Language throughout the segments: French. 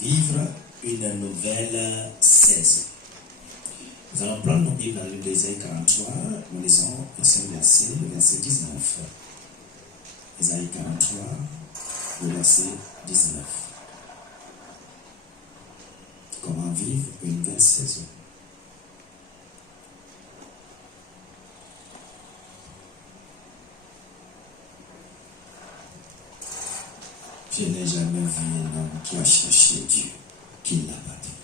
Vivre une nouvelle saison. Nous allons prendre nos Bibles dans le livre d'Ésaïe 43. Nous lisons un seul verset, le verset 19. Ésaïe 43, le verset 19. Comment vivre une nouvelle saison? Je n'ai jamais vu un homme qui a cherché Dieu, qui ne l'a pas trouvé.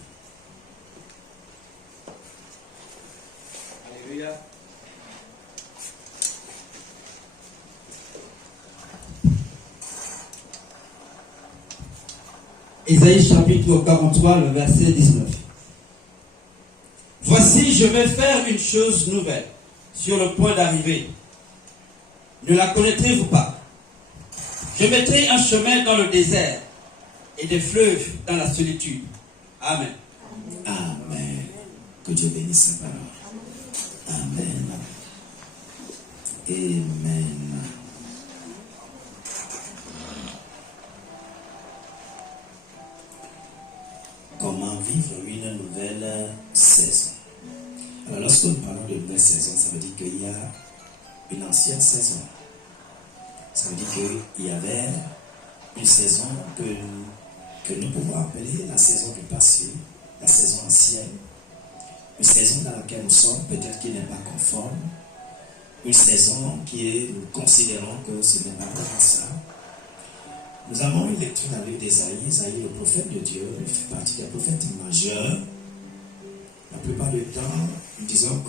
Alléluia. Ésaïe chapitre 43, le verset 19. Voici, je vais faire une chose nouvelle, sur le point d'arriver. Ne la connaîtrez-vous pas? Je mettrai un chemin dans le désert et des fleuves dans la solitude. Amen. Amen. Que Dieu bénisse sa parole. Amen. Amen. Comment vivre une nouvelle saison? Alors, lorsque nous parlons de nouvelle saison, ça veut dire qu'il y a une ancienne saison. Ça veut dire qu'il y avait une saison que nous pouvons appeler la saison du passé, la saison ancienne, une saison dans laquelle nous sommes, peut-être qui n'est pas conforme, une saison qui est, nous considérons que ce n'est pas vraiment ça. Nous avons une lecture dans le livre d'Ésaïe. Ésaïe, le prophète de Dieu, il fait partie des prophètes majeurs. La plupart du temps, nous disons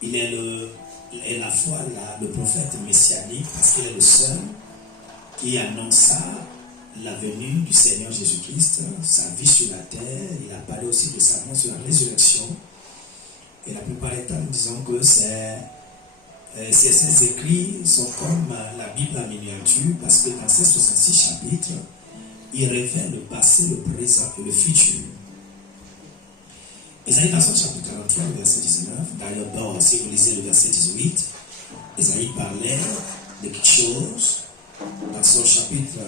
qu'il est à la fois le prophète messianique, parce qu'il est le seul qui annonça la venue du Seigneur Jésus-Christ, sa vie sur la terre. Il a parlé aussi de sa mort sur la résurrection. Et la plupart du temps, nous disons que ces écrits sont comme la Bible en miniature, parce que dans ces 66 chapitres, il révèle le passé, le présent et le futur. Ésaïe dans son chapitre 43, le verset 19, d'ailleurs, si vous lisez le verset 18, Ésaïe parlait de quelque chose. Dans son chapitre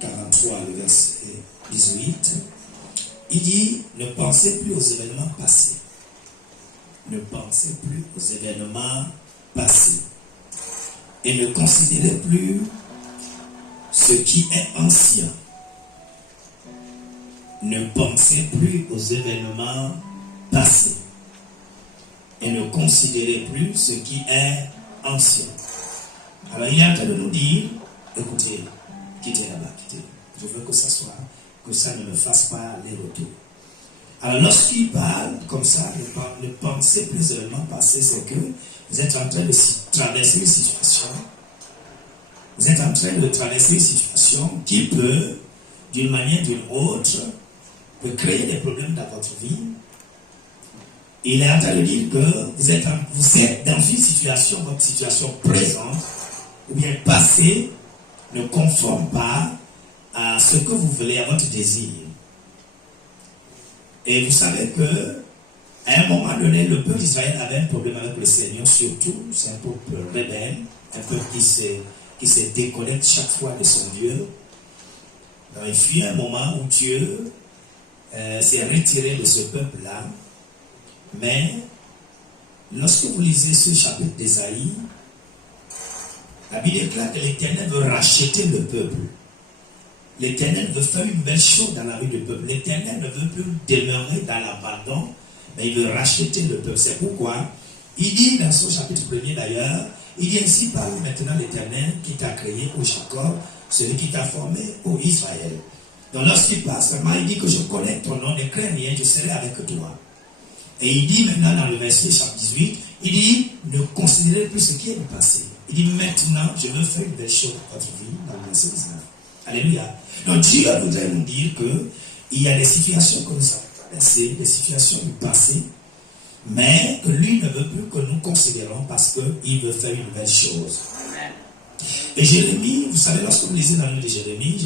43, le verset 18, il dit, ne pensez plus aux événements passés. Ne pensez plus aux événements passés. Et ne considérez plus ce qui est ancien. Ne pensez plus aux événements passés. Et ne considérez plus ce qui est ancien. Alors il est en train de nous dire, écoutez, quittez là-bas, quittez. Je veux que ça ne me fasse pas les retours. Alors lorsqu'il parle comme ça, ne pensez plus aux événements passés, c'est que vous êtes en train de traverser une situation. Vous êtes en train de traverser une situation qui peut, d'une manière ou d'une autre, peut créer des problèmes dans votre vie. Il est en train de dire que vous êtes dans une situation, votre situation présente, ou bien passée, ne conforme pas à ce que vous voulez, à votre désir. Et vous savez que, à un moment donné, le peuple d'Israël avait un problème avec le Seigneur, surtout, c'est un peuple rebelle, un peuple qui se déconnecte chaque fois de son Dieu. Donc, il fut un moment où Dieu s'est retiré de ce peuple-là. Mais, lorsque vous lisez ce chapitre d'Ésaïe, la Bible déclare que l'Éternel veut racheter le peuple. L'Éternel veut faire une belle chose dans la vie du peuple. L'Éternel ne veut plus demeurer dans l'abandon, mais il veut racheter le peuple. C'est pourquoi il dit dans son chapitre 1er d'ailleurs, il dit ainsi parle maintenant l'Éternel qui t'a créé, ô Jacob, celui qui t'a formé, ô Israël. Donc lorsqu'il passe, vraiment, il dit que je connais ton nom, ne crains rien, je serai avec toi. Et il dit maintenant dans le verset chapitre 18, il dit, ne considérez plus ce qui est du passé. Il dit, maintenant, je veux faire une belle chose dans votre vie, dans le verset 19. Alléluia. Donc Dieu voudrait nous dire qu'il y a des situations que nous avons traversées, des situations du passé, mais que lui ne veut plus que nous considérons parce qu'il veut faire une belle chose. Et Jérémie, vous savez, lorsque vous lisez dans le livre de Jérémie,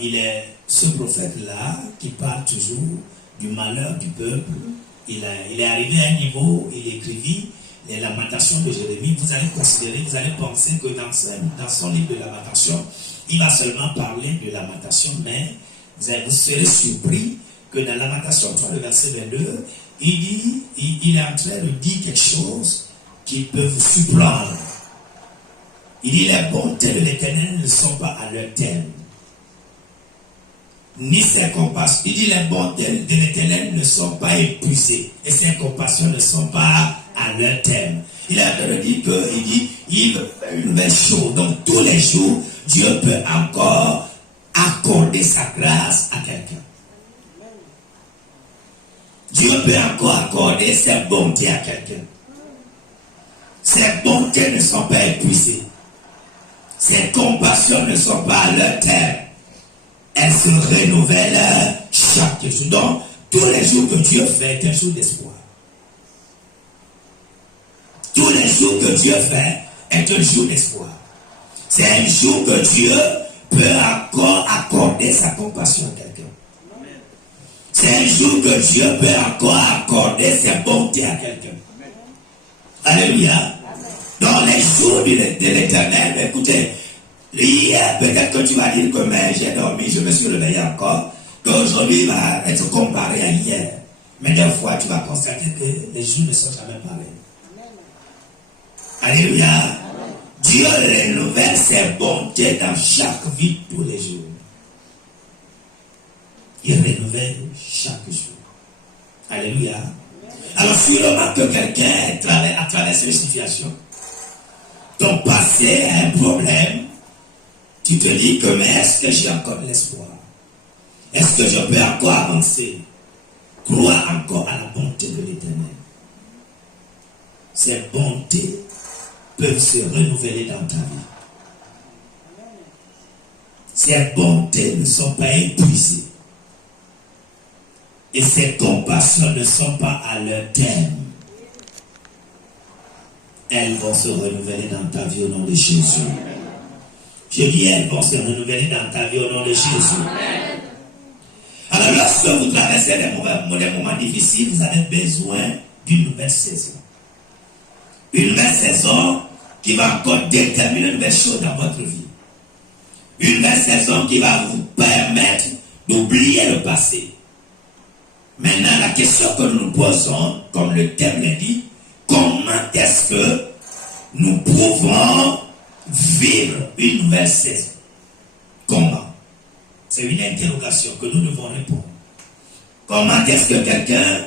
il est ce prophète-là qui parle toujours du malheur du peuple. Il est arrivé à un niveau, il écrivit les lamentations de Jérémie, vous allez considérer, vous allez penser que dans son livre de lamentation, il va seulement parler de lamentation, mais vous serez surpris que dans Lamentation 3, le verset 22, il est en train de dire quelque chose qui peut vous surprendre. Il dit, les bontés de l'Éternel ne sont pas à leur terme, ni ses compassions. Il dit, les bontés de l'Éternel ne sont pas épuisées, et ses compassions ne sont pas à leur terme. Il a de dire qu'il veut faire une nouvelle chose. Donc tous les jours, Dieu peut encore accorder sa grâce à quelqu'un. Dieu peut encore accorder ses bontés à quelqu'un. Ses bontés ne sont pas épuisées. Ses compassions ne sont pas à leur terme. Elles se renouvellent chaque jour. Donc, tous les jours que Dieu fait est un jour d'espoir. Tous les jours que Dieu fait est un jour d'espoir. C'est un jour que Dieu peut encore accorder sa compassion à quelqu'un. C'est un jour que Dieu peut encore accorder ses bontés à quelqu'un. Alléluia. Dans les jours de l'Éternel, écoutez, hier, peut-être que tu vas dire que mais j'ai dormi, je me suis réveillé encore, qu'aujourd'hui va être comparé à hier. Mais des fois, tu vas constater que les jours ne sont jamais pareils. Alléluia. Dieu renouvelle ses bontés dans chaque vie tous les jours. Il renouvelle chaque jour. Alléluia. Alors, sûrement que quelqu'un a traversé une situation, ton passé a un problème, tu te dis que mais est-ce que j'ai encore de l'espoir? Est-ce que je peux encore avancer? Crois encore à la bonté de l'Éternel. Ces bontés peuvent se renouveler dans ta vie. Ces bontés ne sont pas épuisées. Et ces compassions ne sont pas à leur terme. Elles vont se renouveler dans ta vie au nom de Jésus. Je dis, elles vont se renouveler dans ta vie au nom de Jésus. Alors, lorsque vous traversez des moments difficiles, vous avez besoin d'une nouvelle saison. Une nouvelle saison qui va encore déterminer une nouvelle chose dans votre vie. Une nouvelle saison qui va vous permettre d'oublier le passé. Maintenant, la question que nous nous posons, comme le thème le dit, comment est-ce que nous pouvons vivre une nouvelle saison? Comment? C'est une interrogation que nous devons répondre. Comment est-ce que quelqu'un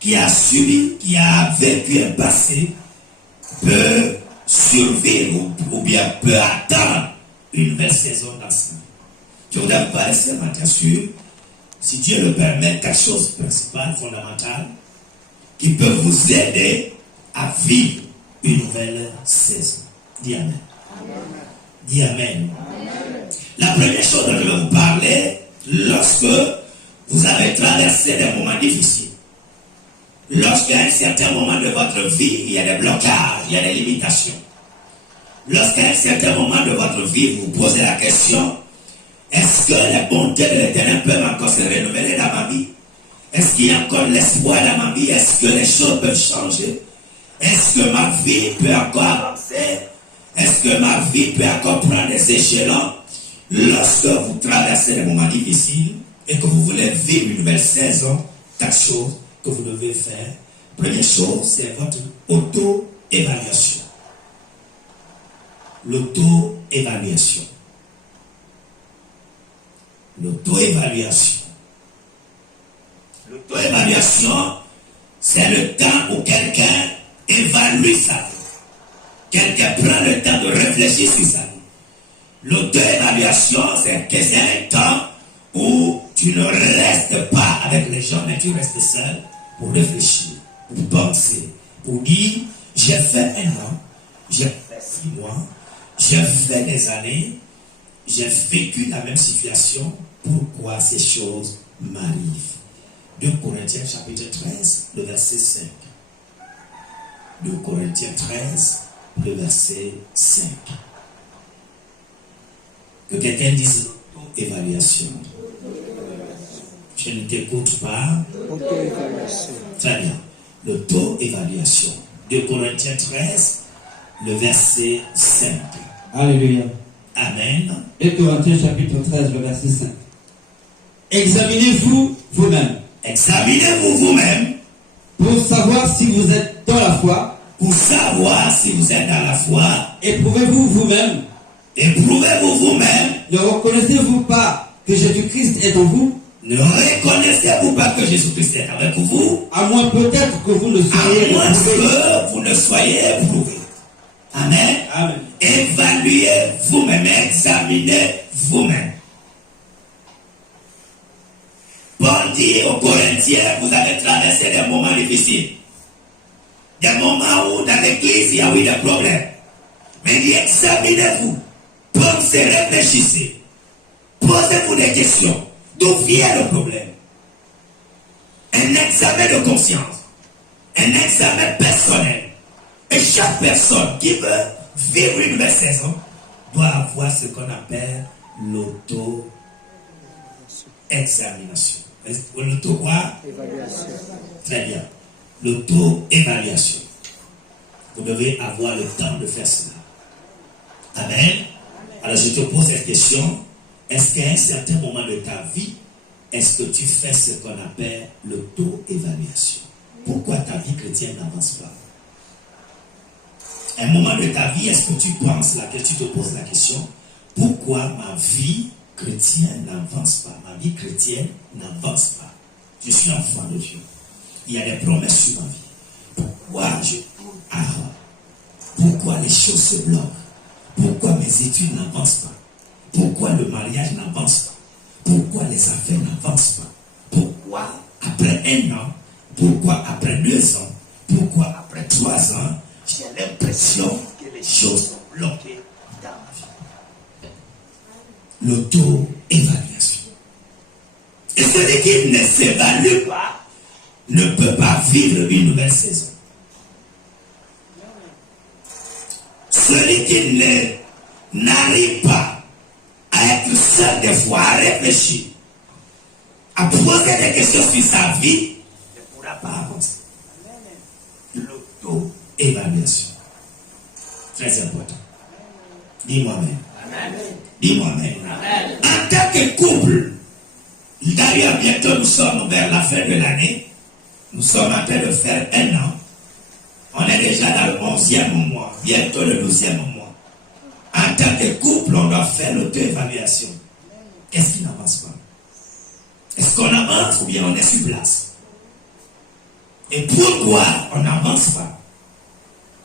qui a subi, qui a vécu un passé, peut survivre ou bien peut attendre une nouvelle saison dans sa vie? Je voudrais vous parler ce matin sur, si Dieu le permet, quelque chose de principal, fondamental, qui peut vous aider à vivre une nouvelle saison. Dis Amen. Dis Amen. La première chose dont je vais vous parler, lorsque vous avez traversé des moments difficiles, lorsqu'à un certain moment de votre vie, il y a des blocages, il y a des limitations. Lorsqu'à un certain moment de votre vie, vous posez la question, est-ce que les bontés de l'Éternel peuvent encore se renouveler dans ma vie? Est-ce qu'il y a encore l'espoir dans ma vie? Est-ce que les choses peuvent changer? Est-ce que ma vie peut encore avancer? Est-ce que ma vie peut encore prendre des échelons? Lorsque vous traversez des moments difficiles et que vous voulez vivre une nouvelle saison, quatre choses que vous devez faire. Première chose, c'est votre auto-évaluation. L'auto-évaluation. L'auto-évaluation. L'auto-évaluation, c'est le temps où quelqu'un évalue sa vie. Quelqu'un prend le temps de réfléchir sur sa vie. L'auto-évaluation, c'est que c'est un temps où tu ne restes pas avec les gens, mais tu restes seul pour réfléchir, pour penser, pour dire, j'ai fait un an, j'ai fait 6 mois, j'ai fait des années, j'ai vécu la même situation, pourquoi ces choses m'arrivent? 2 Corinthiens chapitre 13, le verset 5. 2 Corinthiens 13, le verset 5. Que quelqu'un dise auto-évaluation. Je ne t'écoute pas. Auto-évaluation. Très bien. L'auto-évaluation. 2 Corinthiens 13, le verset 5. Alléluia. Amen. 2 Corinthiens chapitre 13, le verset 5. Examinez-vous vous-même. Examinez-vous vous-même Pour savoir si vous êtes dans la foi. pour savoir si vous êtes dans la foi. Éprouvez-vous vous-même. Éprouvez-vous vous-même. Ne reconnaissez-vous pas que Jésus-Christ est en vous? Ne reconnaissez-vous pas que Jésus-Christ est avec vous? À moins peut-être que vous ne soyez À moins éprouvés. que vous ne soyez éprouvé. Amen. Amen. Évaluez vous-même, examinez vous-même. Paul dit aux Corinthiens, vous avez traversé des moments difficiles. Des moments où dans l'église il y a eu des problèmes. Mais il dit, examinez-vous, pensez, réfléchissez, posez-vous des questions. D'où vient le problème? Un examen de conscience, un examen personnel. Et chaque personne qui veut vivre une nouvelle saison doit avoir ce qu'on appelle l'auto-examination. L'auto quoi? Évaluation. Très bien. L'auto-évaluation. Vous devez avoir le temps de faire cela. Amen. Alors je te pose cette question. Est-ce qu'à un certain moment de ta vie, est-ce que tu fais ce qu'on appelle l'auto-évaluation? Pourquoi ta vie chrétienne n'avance pas? À un moment de ta vie, est-ce que tu penses, tu te poses la question, pourquoi ma vie chrétienne n'avance pas? Ma vie chrétienne n'avance pas. Je suis enfant de Dieu. Il y a des promesses sur ma vie. Pourquoi je tourne à rond? Pourquoi les choses se bloquent? Pourquoi mes études n'avancent pas? Pourquoi le mariage n'avance pas? Pourquoi les affaires n'avancent pas? Pourquoi après 1 an? Pourquoi après 2 ans? Pourquoi après 3 ans? J'ai l'impression que les choses sont bloquées dans ma vie. L'auto-évaluation. Et celui qui ne s'évalue pas ne peut pas vivre une nouvelle saison. Celui qui n'arrive pas à être seul des fois, à réfléchir, à poser des questions sur sa vie, ne pourra pas avancer. L'auto-évaluation. Très important. Dis-moi même. Dis-moi même. En tant que couple, d'ailleurs bientôt nous sommes vers la fin de l'année, nous sommes en train de faire 1 an. On est déjà dans le 11e mois, bientôt le 12e mois. En tant que couple, on doit faire l'auto-évaluation. Qu'est-ce qui n'avance pas? Est-ce qu'on avance ou bien on est sur place? Et pourquoi on n'avance pas?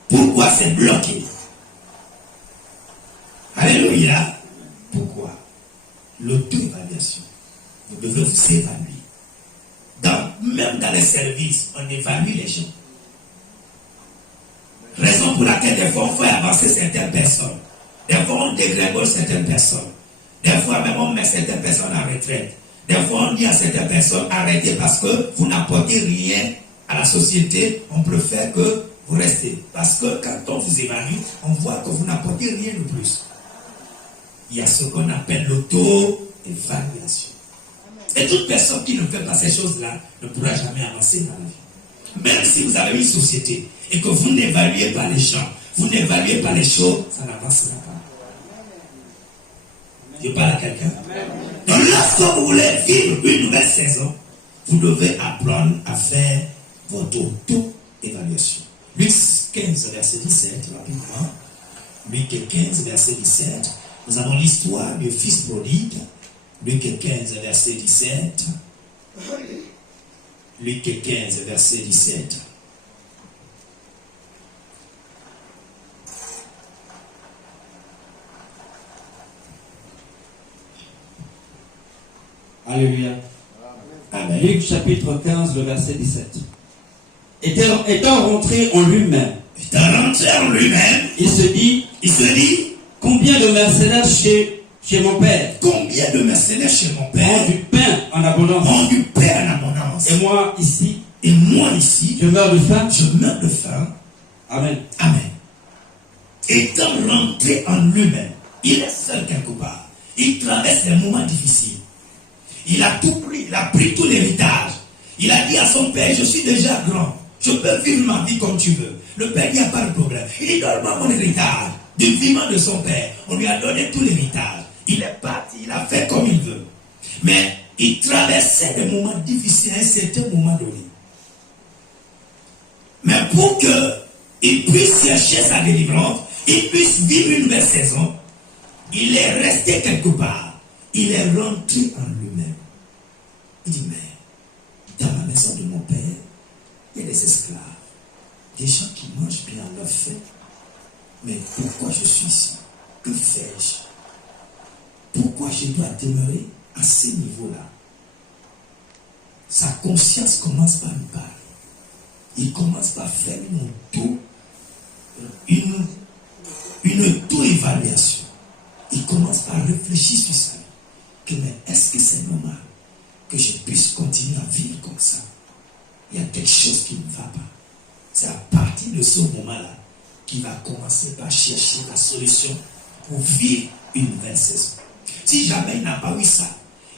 Pourquoi c'est bloqué? Alléluia. Pourquoi? L'auto-évaluation. Vous devez vous évaluer. Même dans les services, on évalue les gens. Raison pour laquelle des fois on fait avancer certaines personnes. Des fois on dégrégole certaines personnes. Des fois même on met certaines personnes en retraite. Des fois on dit à certaines personnes arrêtez parce que vous n'apportez rien à la société. On préfère que vous restez. Parce que quand on vous évalue, on voit que vous n'apportez rien de plus. Il y a ce qu'on appelle l'auto-évaluation. Et toute personne qui ne fait pas ces choses-là ne pourra jamais avancer dans la vie. Même si vous avez une société et que vous n'évaluez pas les gens, vous n'évaluez pas les choses, ça n'avancera pas. Je parle à quelqu'un. Donc lorsque vous voulez vivre une nouvelle saison, vous devez apprendre à faire votre auto-évaluation. Luc 15, verset 17, rapidement. Luc 15, verset 17. Nous avons l'histoire du fils prodigue. Luc 15, verset 17. Luc 15, verset 17. Alléluia. Amen. Luc chapitre 15, le verset 17. Étant rentré en lui-même, il se dit, combien de mercenaires chez mon père? Combien de mercenaires chez mon Ont père du pain en abondance. ont du pain en abondance. Et moi ici, Je meurs de faim. je meurs de faim. Amen. Amen. Étant rentré en lui-même, il est seul quelque part. Il traverse des moments difficiles. Il a tout pris, il a pris tout l'héritage. Il a dit à son père, je suis déjà grand. Je peux vivre ma vie comme tu veux. Le père, il n'y a pas de problème. Il dit, donne-moi mon héritage. Du vivant de son père. On lui a donné tout l'héritage. Il est parti, il a fait comme il veut. Mais il traversait des moments difficiles à un certain moment donné. Mais pour qu'il puisse chercher sa délivrance, il puisse vivre une nouvelle saison, il est resté quelque part. Il est rentré en lui-même. Il dit, mais dans ma maison de mon père, il y a des esclaves, des gens qui mangent bien leur faim. Mais pourquoi je suis ici? Que fais-je? Pourquoi je dois demeurer à ce niveau-là? Sa conscience commence par lui parler. Il commence par faire une auto-évaluation. Il commence par réfléchir sur ça. Que mais est-ce que c'est normal que je puisse continuer à vivre comme ça? Il y a quelque chose qui ne va pas. C'est à partir de ce moment-là qu'il va commencer par chercher la solution pour vivre une nouvelle saison. Si jamais il n'a pas eu ça,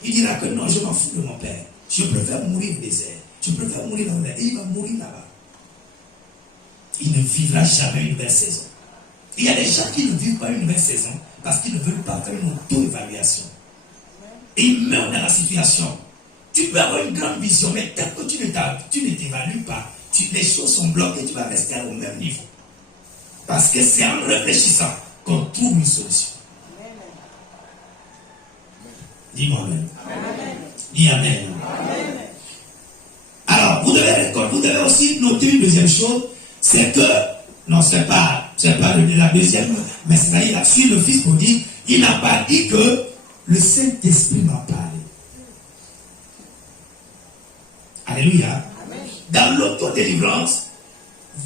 il dira que non, je m'en fous de mon père. Je préfère mourir au désert. Je préfère mourir dans le désert. Et il va mourir là-bas. Il ne vivra jamais une nouvelle saison. Il y a des gens qui ne vivent pas une nouvelle saison parce qu'ils ne veulent pas faire une auto-évaluation. Et ils meurent dans la situation. Tu peux avoir une grande vision, mais tant que tu ne t'évalues pas, les choses sont bloquées, tu vas rester au même niveau. Parce que c'est en réfléchissant qu'on trouve une solution. Dis-moi amen. Dis amen. Alors, vous devez aussi noter une deuxième chose, c'est que, non, c'est pas la deuxième, mais c'est-à-dire là-dessus, le Fils prodigue, il n'a pas dit que le Saint-Esprit m'a parlé. Alléluia. Amen. Dans l'autodélivrance,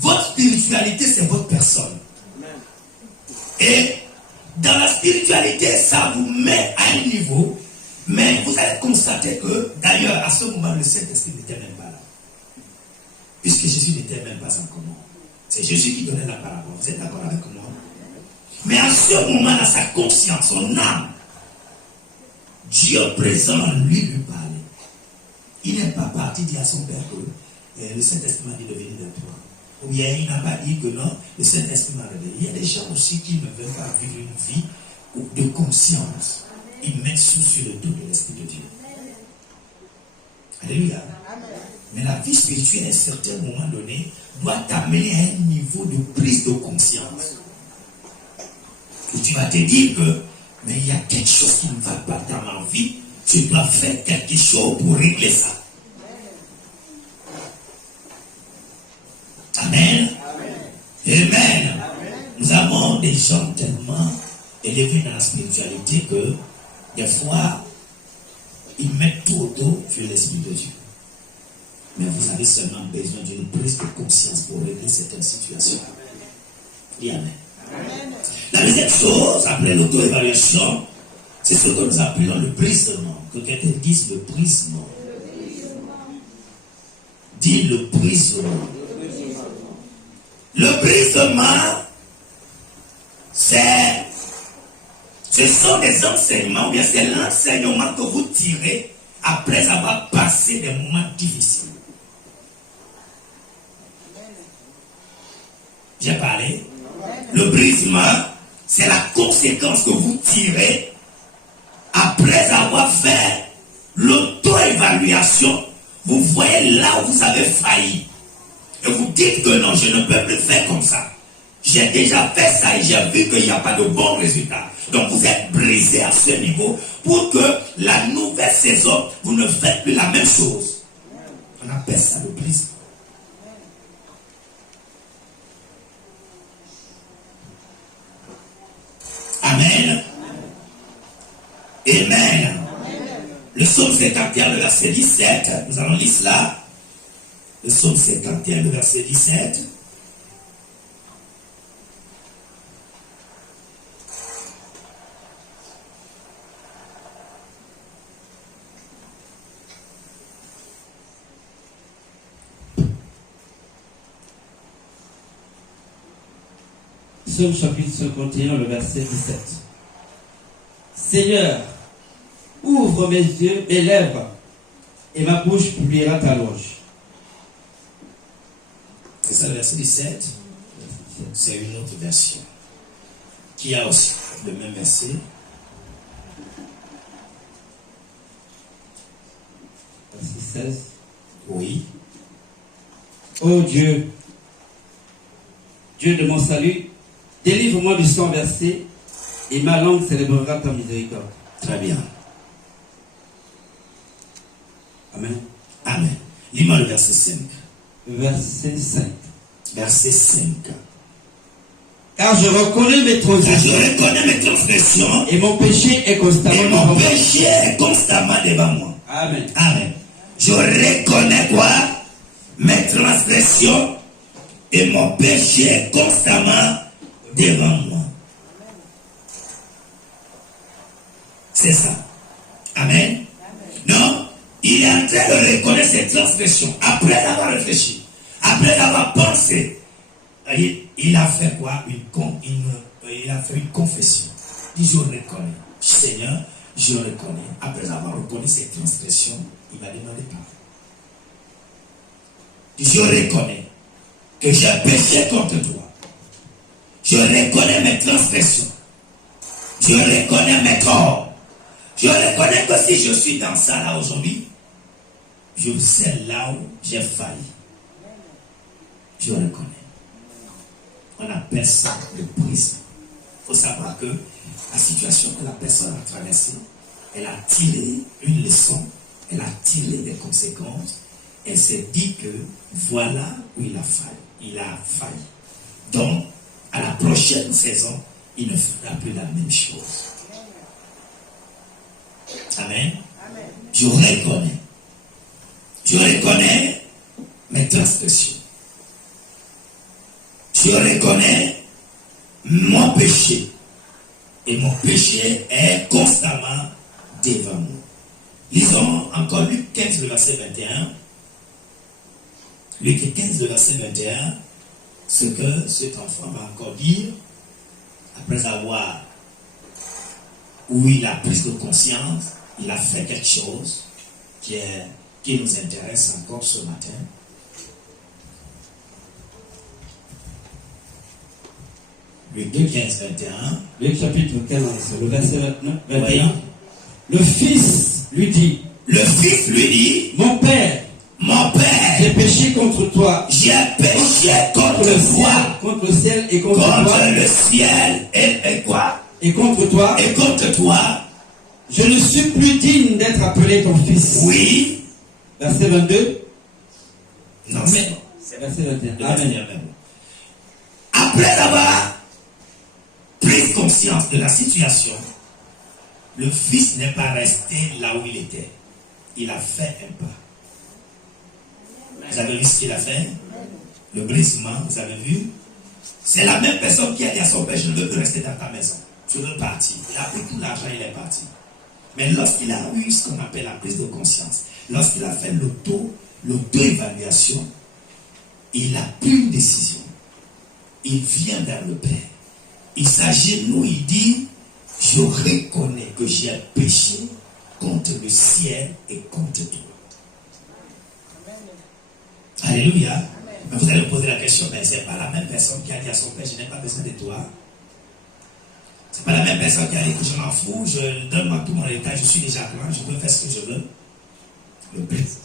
votre spiritualité, c'est votre personne. Amen. Et dans la spiritualité, ça vous met à un niveau, mais vous allez constater que, d'ailleurs, à ce moment, le Saint-Esprit n'était même pas là. Puisque Jésus n'était même pas encore mort. C'est Jésus qui donnait la parole. Vous êtes d'accord avec moi? Mais à ce moment-là, sa conscience, son âme, Dieu présent en lui parlait. Il n'est pas parti dire à son père que le Saint-Esprit m'a dit de venir vers toi. Ou bien il n'a pas dit que non, le Saint-Esprit m'a révélé. Il y a des gens aussi qui ne veulent pas vivre une vie de conscience. Ils mettent sur le dos de l'Esprit de Dieu. Alléluia. Mais la vie spirituelle, à un certain moment donné, doit t'amener à un niveau de prise de conscience. Et tu vas te dire que, mais il y a quelque chose qui ne va pas dans ma vie, je dois faire quelque chose pour régler ça. Amen. Amen. Nous avons des gens tellement élevés dans la spiritualité que, des fois, ils mettent tout au dos sur l'Esprit de Dieu. Mais vous avez seulement besoin d'une prise de conscience pour régler certaines situations. Dis amen. La deuxième chose, après l'auto-évaluation, c'est ce que nous appelons le brisement. Que quelqu'un dise le brisement. Dis le brisement. Le brisement, ce sont des enseignements, ou bien c'est l'enseignement que vous tirez après avoir passé des moments difficiles. J'ai parlé. Le brisement, c'est la conséquence que vous tirez après avoir fait l'auto-évaluation. Vous voyez là où vous avez failli. Et vous dites que non, je ne peux plus faire comme ça. J'ai déjà fait ça et j'ai vu qu'il n'y a pas de bons résultats. Donc vous êtes brisé à ce niveau pour que la nouvelle saison, vous ne faites plus la même chose. On appelle ça le brisement. Amen. Amen. Le psaume 51, le verset 17, nous allons lire cela. Le psaume 51, le verset 17. Psaume chapitre 51, le verset 17. Seigneur, ouvre mes yeux, mes lèvres, et ma bouche publiera ta louange. C'est ça le verset 17. C'est une autre version qui a aussi le même verset. Verset 16. Oui. Ô Dieu, Dieu de mon salut, délivre-moi du sang versé et ma langue célébrera ta miséricorde. Très bien. Amen. Amen. Lis-moi le verset 5. Verset 5. Verset 5. Car je reconnais mes Car transgressions je reconnais mes transgressions et mon péché est constamment et devant mon moi. péché est constamment devant moi. Amen. Amen. Je reconnais quoi? Mes transgressions et mon péché est constamment devant moi. C'est ça. Amen. Non, il est en train de reconnaître ses transgressions après avoir réfléchi, après avoir pensé. Il a fait quoi? Il a fait une confession. Il dit, je reconnais. Seigneur, je reconnais. Après avoir reconnu ses transgressions, il va demander pardon. Je reconnais que j'ai péché contre toi. Je reconnais mes transgressions. Je reconnais mes torts. Je reconnais que si je suis dans ça là aujourd'hui, je sais là où j'ai failli. Je reconnais. On appelle ça le prisme. Il faut savoir que la situation que la personne a traversée, elle a tiré une leçon, elle a tiré des conséquences, elle s'est dit que voilà où il a failli. Il a failli. Donc, à la prochaine saison, il ne fera plus la même chose. Amen. Amen. Je reconnais. Je reconnais mes transgressions. Je reconnais mon péché. Et mon péché est constamment devant nous. Lisons encore Luc 15, le verset 21. Luc 15, le verset 21. Ce que cet enfant va encore dire, après avoir eu la prise de conscience, il a fait quelque chose qui nous intéresse encore ce matin. Luc 15, 21. Luc chapitre 15, le verset 29, 21. Oui. Le fils lui dit, Mon Père, j'ai péché contre toi, j'ai péché contre le toi, ciel, contre le ciel et contre toi, contre le ciel et quoi? et contre toi. Et contre toi. Je ne suis plus digne d'être appelé ton fils. Oui. Verset 22. Non, c'est bon. Verset 21. Amen. Après avoir pris conscience de la situation, le fils n'est pas resté là où il était. Il a fait un pas. Vous avez vu ce qu'il a fait? Le brisement, vous avez vu? C'est la même personne qui a dit à son père, je ne veux plus rester dans ta maison. Je veux partir. Il a pris tout l'argent, il est parti. Mais lorsqu'il a eu ce qu'on appelle la prise de conscience, lorsqu'il a fait l'auto-évaluation, il a pris une décision. Il vient vers le Père. Il s'agenouille, il dit, je reconnais que j'ai péché contre le ciel et contre toi. Alléluia. Mais vous allez me poser la question, mais c'est pas la même personne qui a dit à son père, je n'ai pas besoin de toi. C'est pas la même personne qui a dit que je m'en fous, je donne-moi tout mon héritage, je suis déjà grand, je peux faire ce que je veux. Le prince,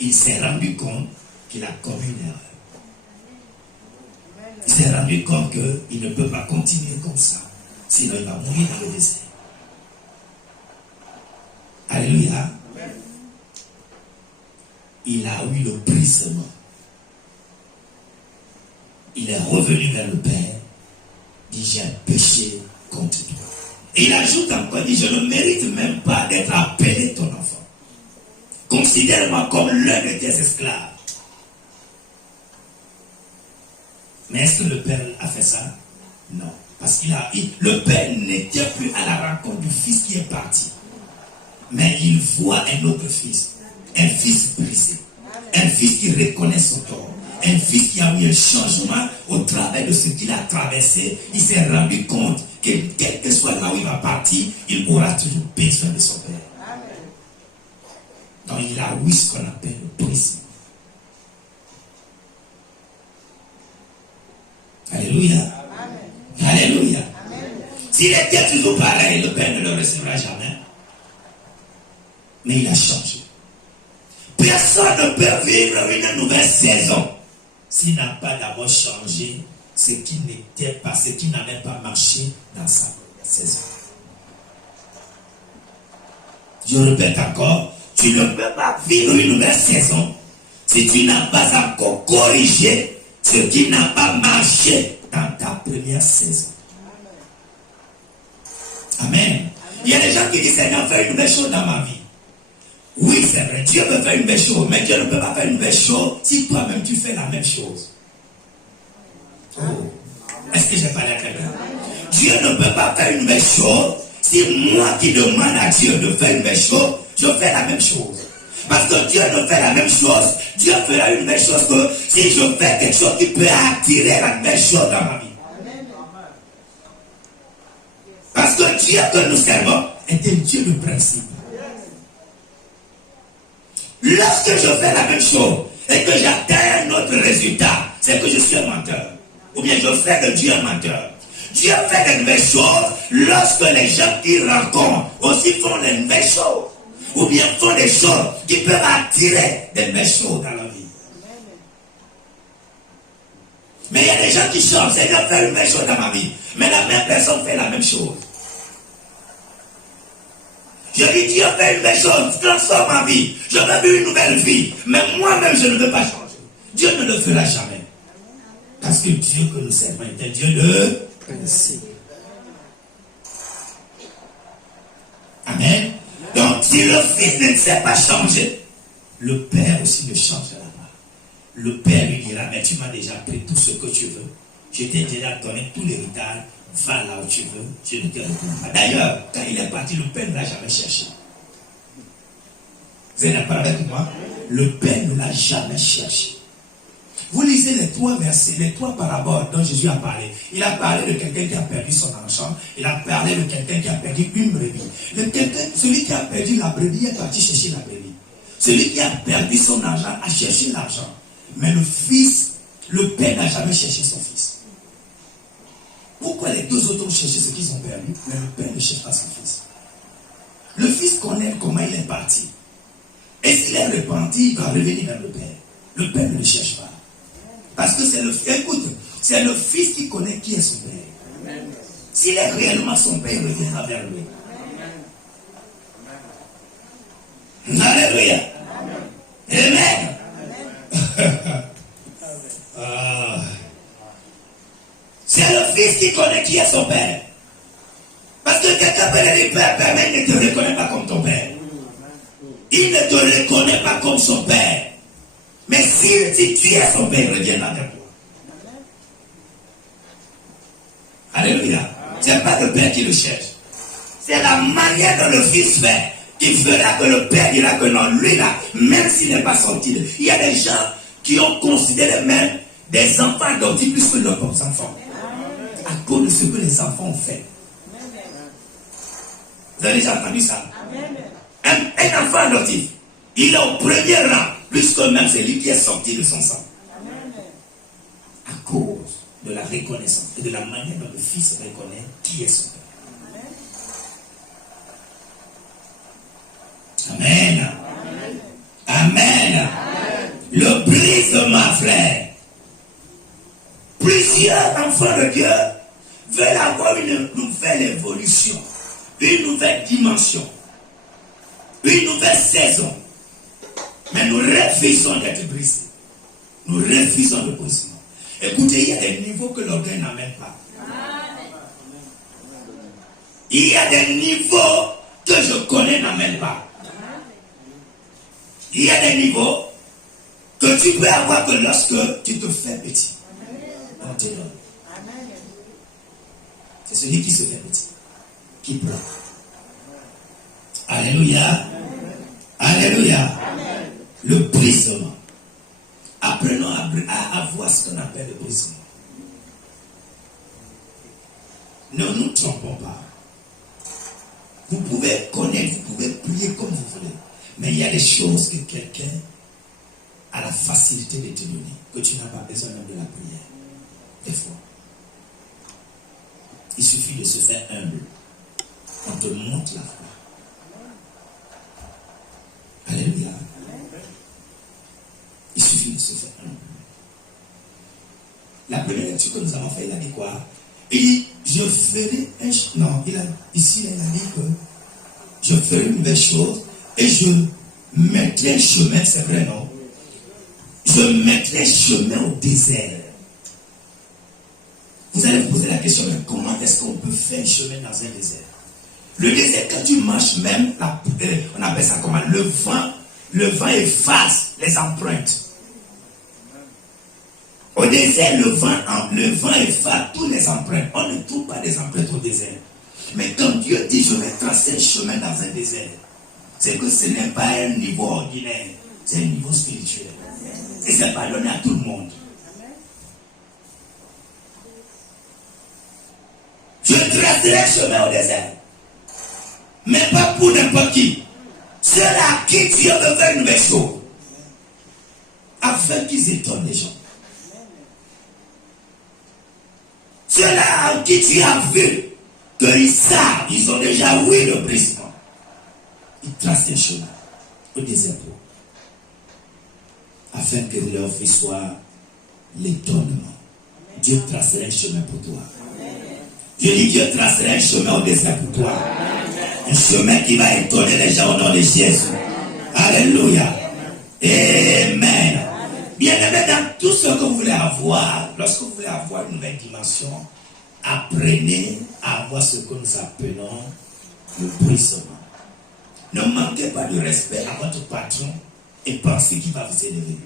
il s'est rendu compte qu'il a commis une erreur. Il s'est rendu compte qu'il ne peut pas continuer comme ça. Sinon, il va mourir dans le désert. Alléluia. Il a eu le brisement. Il est revenu vers le Père. Il dit, j'ai péché contre toi. Et il ajoute encore, il dit, je ne mérite même pas d'être appelé ton enfant. Considère-moi comme l'un de tes esclaves. Mais est-ce que le Père a fait ça? Non. Parce le Père n'était plus à la rencontre du fils qui est parti. Mais il voit un autre fils. Un fils brisé. Un fils qui reconnaît son tort. Un fils qui a eu un changement au travers de ce qu'il a traversé. Il s'est rendu compte que quel que soit là où il va partir, il aura toujours besoin de son Père. Donc il a eu ce qu'on appelle le prisme. Alléluia. Alléluia. S'il était toujours pareil, le Père ne le recevra jamais. Mais il a changé. Personne ne peut vivre une nouvelle saison s'il n'a pas d'abord changé ce qui n'était pas, ce qui n'avait pas marché dans sa saison. Je répète encore, tu ne peux pas vivre une nouvelle saison si tu n'as pas encore corrigé ce qui n'a pas marché dans ta première saison. Amen. Il y a des gens qui disent, Seigneur, fais une nouvelle chose dans ma vie. Oui, c'est vrai, Dieu veut faire une nouvelle chose, mais Dieu ne peut pas faire une nouvelle chose si toi-même tu fais la même chose. Oh. Est-ce que j'ai parlé à quelqu'un? Dieu ne peut pas faire une nouvelle chose si moi qui demande à Dieu de faire une nouvelle chose, je fais la même chose. Parce que Dieu ne fait la même chose, Dieu fera une nouvelle chose que si je fais quelque chose qui peut attirer la nouvelle chose dans ma vie. Parce que Dieu que nous servons est un Dieu de principe. Lorsque je fais la même chose et que j'atteins un autre résultat, c'est que je suis un menteur. Ou bien je fais de Dieu un menteur. Dieu fait de nouvelles choses lorsque les gens qu'il rencontrent aussi font de nouvelles choses. Ou bien font des choses qui peuvent attirer des nouvelles choses dans leur vie. Mais il y a des gens qui changent, Seigneur fait une nouvelle chose dans ma vie. Mais la même personne fait la même chose. Je dis, Dieu fait une nouvelle chose, transforme ma vie. Je veux une nouvelle vie. Mais moi-même, je ne veux pas changer. Dieu ne le fera jamais. Parce que Dieu que nous servons est un Dieu de principe. Amen. Donc, si le Fils ne sait pas changer, le Père aussi ne changera pas. Le Père lui dira, mais tu m'as déjà pris tout ce que tu veux. Je t'ai déjà donné tout l'héritage. Va là où tu veux, je ne te réponds pas. D'ailleurs, quand il est parti, le Père ne l'a jamais cherché. Vous êtes d'accord avec moi? Le Père ne l'a jamais cherché. Vous lisez les 3 versets, les 3 paraboles dont Jésus a parlé. Il a parlé de quelqu'un qui a perdu son argent. Il a parlé de quelqu'un qui a perdu une brebis. Celui qui a perdu la brebis est parti chercher la brebis. Celui qui a perdu son argent a cherché l'argent. Mais le fils, le Père n'a jamais cherché son fils. Pourquoi les 2 autres ont cherché ce qu'ils ont perdu, mais le Père ne cherche pas son fils? Le fils connaît comment il est parti. Et s'il est repenti, il va revenir vers le Père. Le Père ne le cherche pas. Parce que c'est le fils qui connaît qui est son Père. S'il est réellement son Père, il reviendra vers lui. Alléluia. Amen. C'est le fils qui connaît qui est son père. Parce que quelqu'un peut le dire, Père, mais il ne te reconnaît pas comme ton père. Il ne te reconnaît pas comme son père. Mais si tu es son père, il reviendra vers toi. Alléluia. Ce n'est pas le Père qui le cherche. C'est la manière dont le Fils fait qui fera que le Père dira que non, lui là, même s'il n'est pas sorti. Il y a des gens qui ont considéré même des enfants adoptifs plus que leurs propres enfants. À cause de ce que les enfants ont fait. Vous avez déjà entendu ça? Un enfant adoptif, il est au premier rang, plus que même celui qui est sorti de son sang. À cause de la reconnaissance et de la manière dont le Fils reconnaît qui est son Père. Amen. Amen. Le brisement, frère. Plusieurs enfants de Dieu veulent avoir une nouvelle évolution, une nouvelle dimension, une nouvelle saison. Mais nous refusons d'être brisés. Nous refusons le brisement. Écoutez, il y a des niveaux que l'orgueil n'amène pas. Il y a des niveaux que je connais n'amènent pas. Il y a des niveaux que tu peux avoir que lorsque tu te fais petit. On te donne. C'est celui qui se fait petit, qui pleure. Alléluia. Alléluia. Le brisement. Apprenons à voir ce qu'on appelle le brisement. Ne nous trompons pas. Vous pouvez connaître, vous pouvez prier comme vous voulez. Mais il y a des choses que quelqu'un a la facilité de te donner, que tu n'as pas besoin même de la prière. Des fois. Il suffit de se faire humble. On te montre la foi. Alléluia. Il suffit de se faire humble. La première lecture que nous avons faite, il a dit quoi? Il dit, je ferai un... Non, ici, il a dit que je ferai une nouvelle chose et je mettrai un chemin, c'est vrai, non? Je mettrai un chemin au désert. Vous allez vous poser la question, mais comment est-ce qu'on peut faire un chemin dans un désert? Le désert, quand tu marches même, on appelle ça comment? Le vent efface les empreintes. Au désert, le vent efface tous les empreintes. On ne trouve pas des empreintes au désert. Mais quand Dieu dit, je vais tracer un chemin dans un désert, c'est que ce n'est pas un niveau ordinaire, c'est un niveau spirituel. Et ce n'est pas donné à tout le monde. Je tracerai un chemin au désert. Mais pas pour n'importe qui. Ceux-là à qui Dieu veut faire une nouvelle chose. Afin qu'ils étonnent les gens. Ceux-là à qui tu as vu qu'ils savent, ils ont déjà ouï le brisement. Ils tracent un chemin au désert afin que leur vie soit l'étonnement. Dieu tracerait un chemin pour toi. Je dis Dieu tracerait un chemin au désert pour toi. Un chemin qui va étonner les gens au nom de Jésus. Alléluia. Amen. Bien-aimé, dans tout ce que vous voulez avoir, lorsque vous voulez avoir une nouvelle dimension, apprenez à avoir ce que nous appelons le brisement. Ne manquez pas de respect à votre patron et pensez qu'il va vous élever.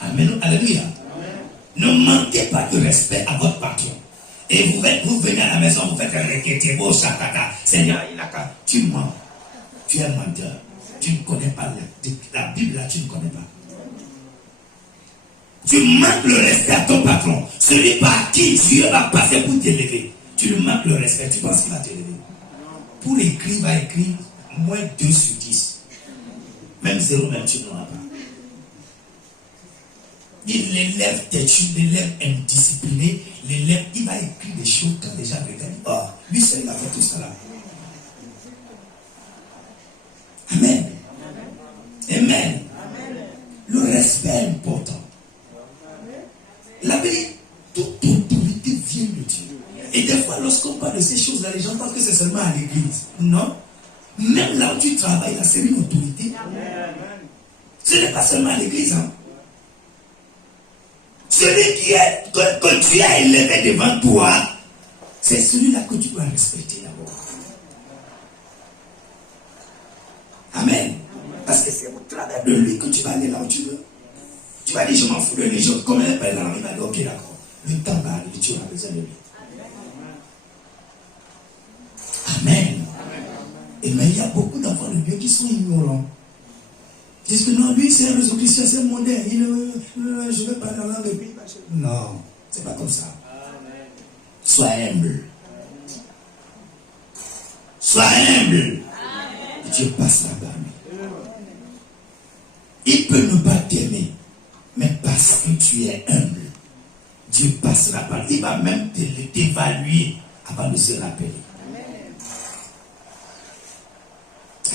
Amen. Alléluia. Ne manquez pas de respect à votre patron. Et vous venez à la maison, vous faites un requêté, beau chataka. Seigneur, tu mens. Tu es un menteur. Tu ne connais pas la Bible, là, tu ne connais pas. Tu manques le respect à ton patron. Celui par qui Dieu va passer pour t'élever. Tu lui manques le respect. Tu penses qu'il va t'élever. Pour écrire, il va écrire moins 2 sur 10. Même 0, même tu n'auras pas. Il l'élève têtu, l'élève indiscipliné, l'élève, il va écrire des choses quand les gens regardent. Oh, lui seul, il a fait tout ça là. Amen. Amen. Le respect est important. La vérité, toute autorité vient de Dieu. Et des fois, lorsqu'on parle de ces choses-là, les gens pensent que c'est seulement à l'église. Non. Même là où tu travailles, là, c'est une autorité. Ce n'est pas seulement à l'église. Hein. Celui que tu as élevé devant toi, c'est celui-là que tu dois respecter d'abord. Amen. Parce que c'est au travers de lui que tu vas aller là où tu veux. Tu vas dire, je m'en fous de lui. Comme elle est là, il va dire, ok, d'accord. Le temps va arriver, tu auras besoin de lui. Amen. Et mais il y a beaucoup d'enfants de Dieu qui sont ignorants. Ils disent que non, lui c'est un réseau chrétien, c'est mondain. Je ne vais pas dans la langue. Non, c'est pas comme ça. Sois humble. Sois humble. Et Dieu passera par lui. Il peut ne pas t'aimer, mais parce que tu es humble, Dieu passera par lui. Il va même t'évaluer avant de se rappeler.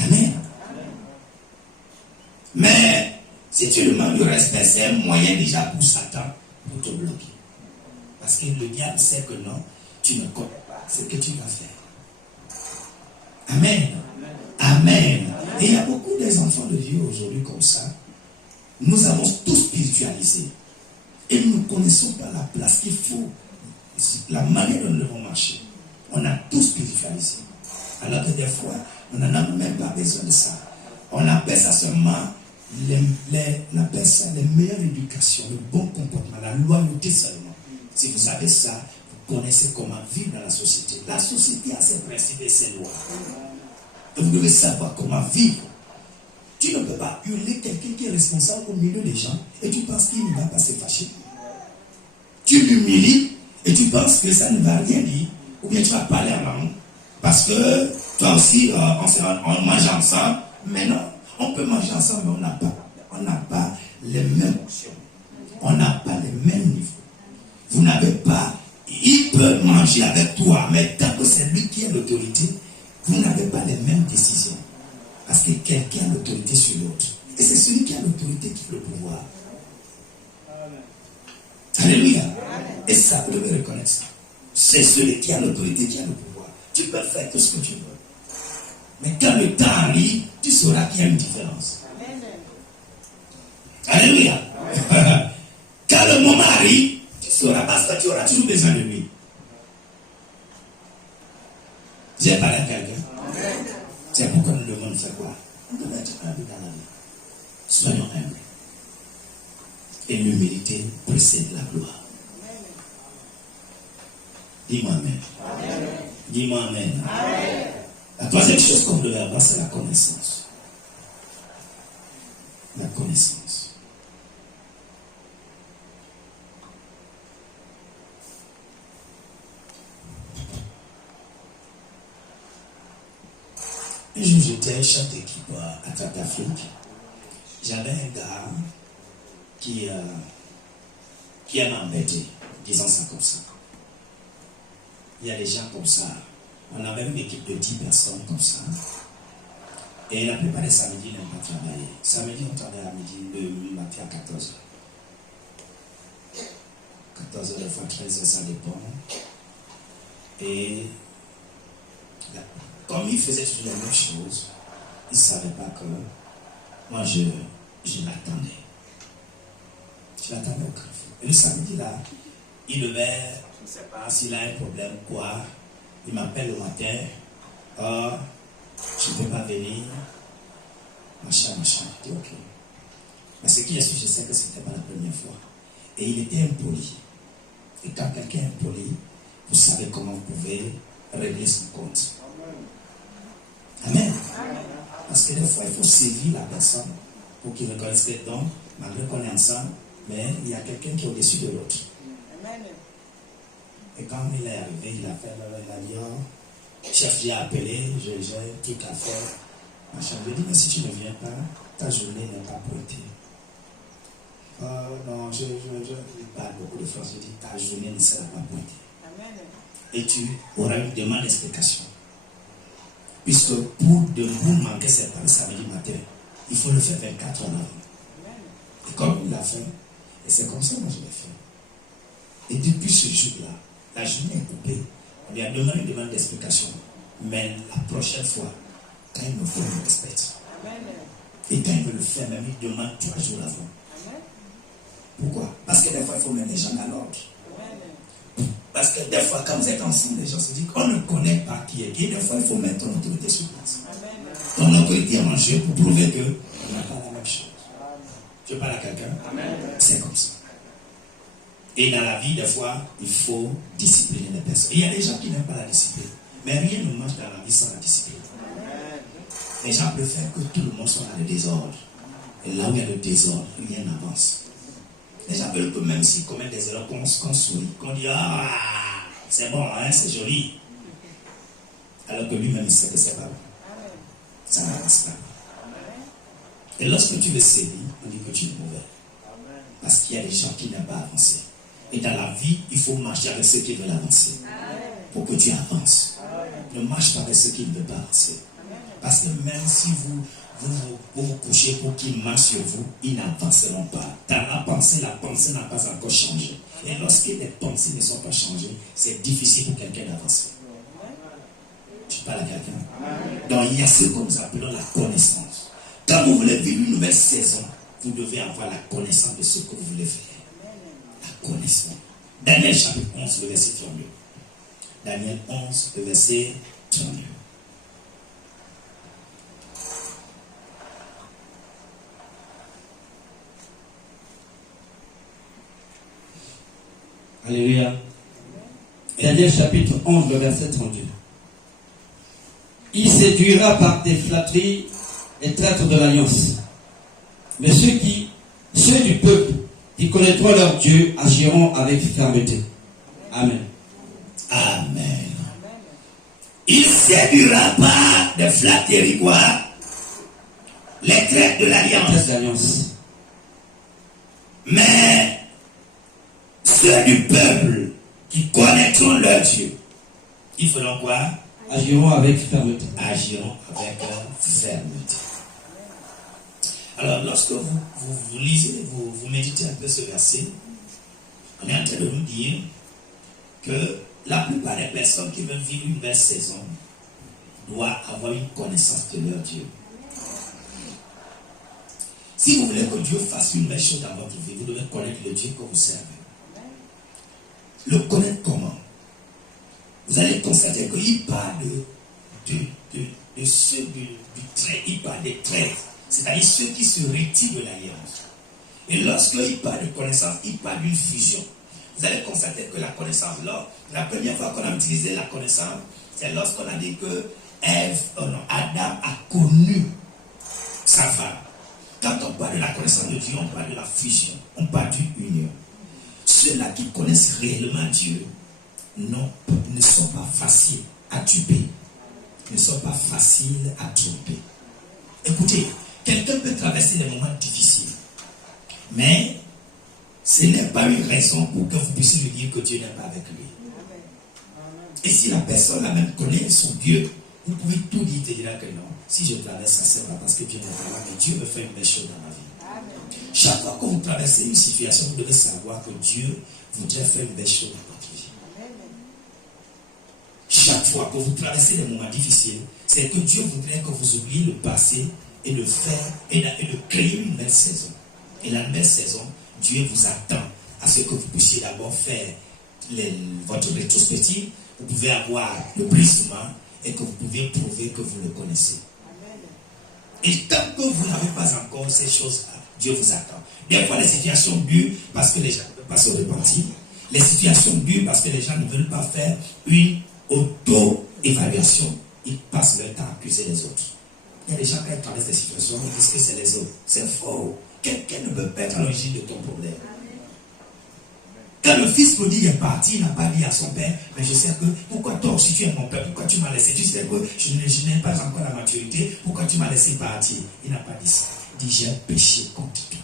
Amen. Mais si tu lui manques de respect, c'est un moyen déjà pour Satan pour te bloquer. Parce que le diable sait que non, tu ne connais pas ce que tu vas faire. Amen. Amen. Et il y a beaucoup des enfants de Dieu aujourd'hui comme ça. Nous avons tous spiritualisé. Et nous ne connaissons pas la place qu'il faut, la manière dont nous devons marcher. On a tous spiritualisé. Alors que des fois, on n'en a même pas besoin de ça. On appelle ça seulement on appelle ça les meilleures éducations, le bon comportement, la loyauté seulement. Si vous savez ça, vous connaissez comment vivre dans la société. La société a ses principes et ses lois. Et vous devez savoir comment vivre. Tu ne peux pas hurler quelqu'un qui est responsable au milieu des gens et tu penses qu'il ne va pas se fâcher. Tu l'humilies et tu penses que ça ne va rien dire. Ou bien tu vas parler en langue. Parce que toi aussi, on mange ensemble. Mais non, on peut manger ensemble, mais on n'a pas les mêmes options. On n'a pas les mêmes niveaux. Vous n'avez pas Il peut manger avec toi, mais tant que c'est lui qui a l'autorité, vous n'avez pas les mêmes décisions. Parce que quelqu'un a l'autorité sur l'autre. Et c'est celui qui a l'autorité qui a le pouvoir. Alléluia. Et ça, vous devez reconnaître ça. C'est celui qui a l'autorité qui a le pouvoir. Tu peux faire tout ce que tu veux. Mais quand le temps arrive, tu sauras qu'il y a une différence. Alléluia. Quand le moment arrive, tu sauras parce que tu auras toujours besoin de lui. J'ai parlé à quelqu'un. C'est pourquoi nous devons faire quoi? On doit être humble dans la vie. Soyons humbles. Et l'humilité précède la gloire. Dis-moi amen. Dis-moi amen. La troisième chose qu'on devait avoir, c'est la connaissance. La connaissance. Un jour, j'étais chef d'équipe à Tract Afrique. J'avais un gars qui m'embêtait, disons ça comme ça. Il y a des gens comme ça. On avait une équipe de 10 personnes comme ça. Et la plupart des samedis, ils n'aiment pas travailler. Samedi, on travaille à midi, le matin à 14h. 14h, des fois 13h, ça dépend. Et comme il faisait toujours la même chose, il ne savait pas que moi, je l'attendais. Je l'attendais au carrefour. Et le samedi, là, il devait, je ne sais pas s'il a un problème ou quoi, il m'appelle le matin, je ne peux pas venir, machin. Je dis ok. Parce que je sais que ce n'était pas la première fois. Et il était impoli. Et quand quelqu'un est impoli, vous savez comment vous pouvez régler son compte. Amen. Parce que des fois, il faut sévir la personne pour qu'il reconnaisse que donc, malgré qu'on est ensemble, mais il y a quelqu'un qui est au-dessus de l'autre. Et quand il est arrivé, il a fait, il a dit, oh, chef, j'ai appelé, j'ai tout à faire. Machin. Je lui ai dit, mais si tu ne viens pas, ta journée n'est pas pointée. Non, je parle beaucoup de français. Je dis, ta journée ne sera pas pointée. Amen. Et tu auras une demande d'explication. Puisque pour manquer cette parole samedi matin, il faut le faire 24 heures avant. Et comme il l'a fait, et c'est comme ça que moi je l'ai fait. Et depuis ce jour-là, la journée est coupée. On lui a demandé une demande d'explication. Mais la prochaine fois, quand il me faut, il me respecte. Et quand il veut le faire, même il demande 3 jours avant. Pourquoi? Parce que des fois, il faut mettre les gens à l'ordre. Parce que des fois, quand vous êtes ensemble, les gens se disent qu'on ne connaît pas qui est qui. Des fois, il faut mettre ton autorité sur place. Ton autorité en jeu pour prouver qu'on n'a pas la même chose. Je parle à quelqu'un. C'est comme ça. Et dans la vie, des fois, il faut discipliner les personnes. Il y a des gens qui n'aiment pas la discipline. Mais rien ne marche dans la vie sans la discipline. Les gens préfèrent que tout le monde soit dans le désordre. Et là où il y a le désordre, rien n'avance. Les gens veulent que même s'ils commettent des erreurs, qu'on sourit, qu'on dit ah, c'est bon, hein, c'est joli. Alors que lui-même il sait que c'est pas bon. Ça n'avance pas. Et lorsque tu le sévis, on dit que tu es mauvais. Parce qu'il y a des gens qui n'aiment pas avancer. Et dans la vie, il faut marcher avec ceux qui veulent avancer. Pour que tu avances. Ne marche pas avec ceux qui ne veulent pas avancer. Parce que même si vous vous couchez pour qu'ils marchent sur vous, ils n'avanceront pas. Dans la pensée n'a pas encore changé. Et lorsque les pensées ne sont pas changées, c'est difficile pour quelqu'un d'avancer. Tu parles à quelqu'un? Donc il y a ce que nous appelons la connaissance. Quand vous voulez vivre une nouvelle saison, vous devez avoir la connaissance de ce que vous voulez faire. La connaissance. Daniel chapitre 11, le verset 32. Daniel 11, le verset 32. Alléluia. Daniel chapitre 11, le verset 32. Il séduira par des flatteries les traîtres de l'alliance. Mais ceux du peuple qui connaîtront leur Dieu agiront avec fermeté. Amen. Amen. Il séduira par des flatteries quoi? Les traîtres de l'alliance. Mais ceux du peuple qui connaîtront leur Dieu, ils feront quoi? Agiront avec fermeté. Agiront avec fermeté. Alors, lorsque vous lisez, vous méditez un peu ce verset, on est en train de nous dire que la plupart des personnes qui veulent vivre une belle saison doivent avoir une connaissance de leur Dieu. Si vous voulez que Dieu fasse une belle chose dans votre vie, vous devez connaître le Dieu que vous servez. Le connaître comment? Vous allez constater qu'il parle de ceux du trait, il parle des traits, c'est-à-dire ceux qui se retirent de l'alliance. Et lorsqu'il parle de connaissance, il parle d'une fusion. Vous allez constater que la connaissance, la première fois qu'on a utilisé la connaissance, c'est lorsqu'on a dit que Adam a connu sa femme. Quand on parle de la connaissance de Dieu, on parle de la fusion, on parle d'une union. Ceux-là qui connaissent réellement Dieu ne sont pas faciles à tuer, ne sont pas faciles à tromper. Écoutez, quelqu'un peut traverser des moments difficiles, mais ce n'est pas une raison pour que vous puissiez lui dire que Dieu n'est pas avec lui. Et si la personne la même connaît son Dieu, vous pouvez tout dire, il te dira que non. Si je traverse ça, c'est pas parce que Dieu n'est pas là, mais Dieu me fait une belle chose dans ma vie. Chaque fois que vous traversez une situation, vous devez savoir que Dieu voudrait faire une belle chose dans votre vie. Chaque fois que vous traversez des moments difficiles, c'est que Dieu voudrait que vous oubliez le passé et de faire et de créer une belle saison. Et la belle saison, Dieu vous attend à ce que vous puissiez d'abord faire votre rétrospective. Vous pouvez avoir le brisement et que vous pouvez prouver que vous le connaissez. Et tant que vous n'avez pas encore ces choses-là, Dieu vous attend. Des fois, les situations durent parce que les gens ne veulent pas se repentir. Les situations durent parce que les gens ne veulent pas faire une auto-évaluation. Ils passent leur temps à accuser les autres. Il y a des gens qui traversent des situations, ils disent que c'est les autres. C'est faux. Quelqu'un ne peut pas être à l'origine de ton problème. Quand le fils prodigue est parti, il n'a pas dit à son père, mais je sais que, pourquoi toi aussi tu es mon père, pourquoi tu m'as laissé, tu sais que je n'ai pas encore la maturité, pourquoi tu m'as laissé partir? Il n'a pas dit ça. Il dit, j'ai péché contre toi.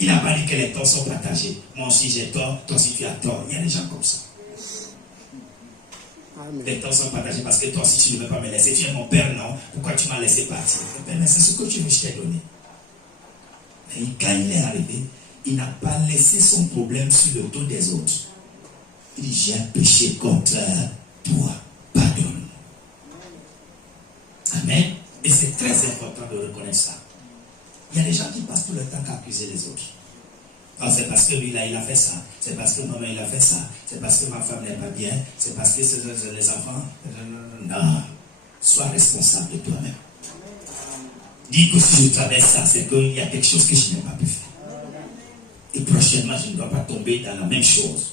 Il n'a pas dit que les torts sont partagés. Moi aussi j'ai tort, toi aussi tu as tort. Il y a des gens comme ça. Amen. Les torts sont partagés parce que toi aussi tu ne veux pas me laisser. Tu es mon père, non? Pourquoi tu m'as laissé partir? Mais c'est ce que tu veux, je t'ai donné. Et quand il est arrivé, il n'a pas laissé son problème sur le dos des autres. Il dit, j'ai péché contre toi, pardonne. Amen. Et c'est très important de reconnaître ça. Il y a des gens qui passent tout le temps à accuser les autres. Oh, c'est parce que lui là, il a fait ça. C'est parce que maman, il a fait ça. C'est parce que ma femme n'est pas bien. C'est parce que c'est les enfants. Non. Sois responsable de toi-même. Dis que si je traverse ça, c'est qu'il y a quelque chose que je n'ai pas pu faire. Et prochainement, je ne dois pas tomber dans la même chose.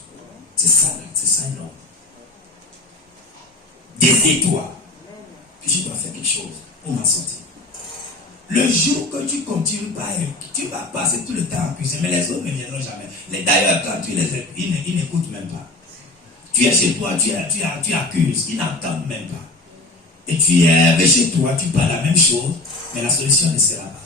C'est ça, non. Décide-toi que je dois faire quelque chose pour m'en sortir. Le jour que tu continues pas, tu vas passer tout le temps à accuser, mais les autres ne viendront jamais. D'ailleurs, quand tu les écoutes, ils n'écoutent même pas. Tu es chez toi, tu accuses, ils n'entendent même pas. Et tu es chez toi, tu parles la même chose, mais la solution ne sera pas.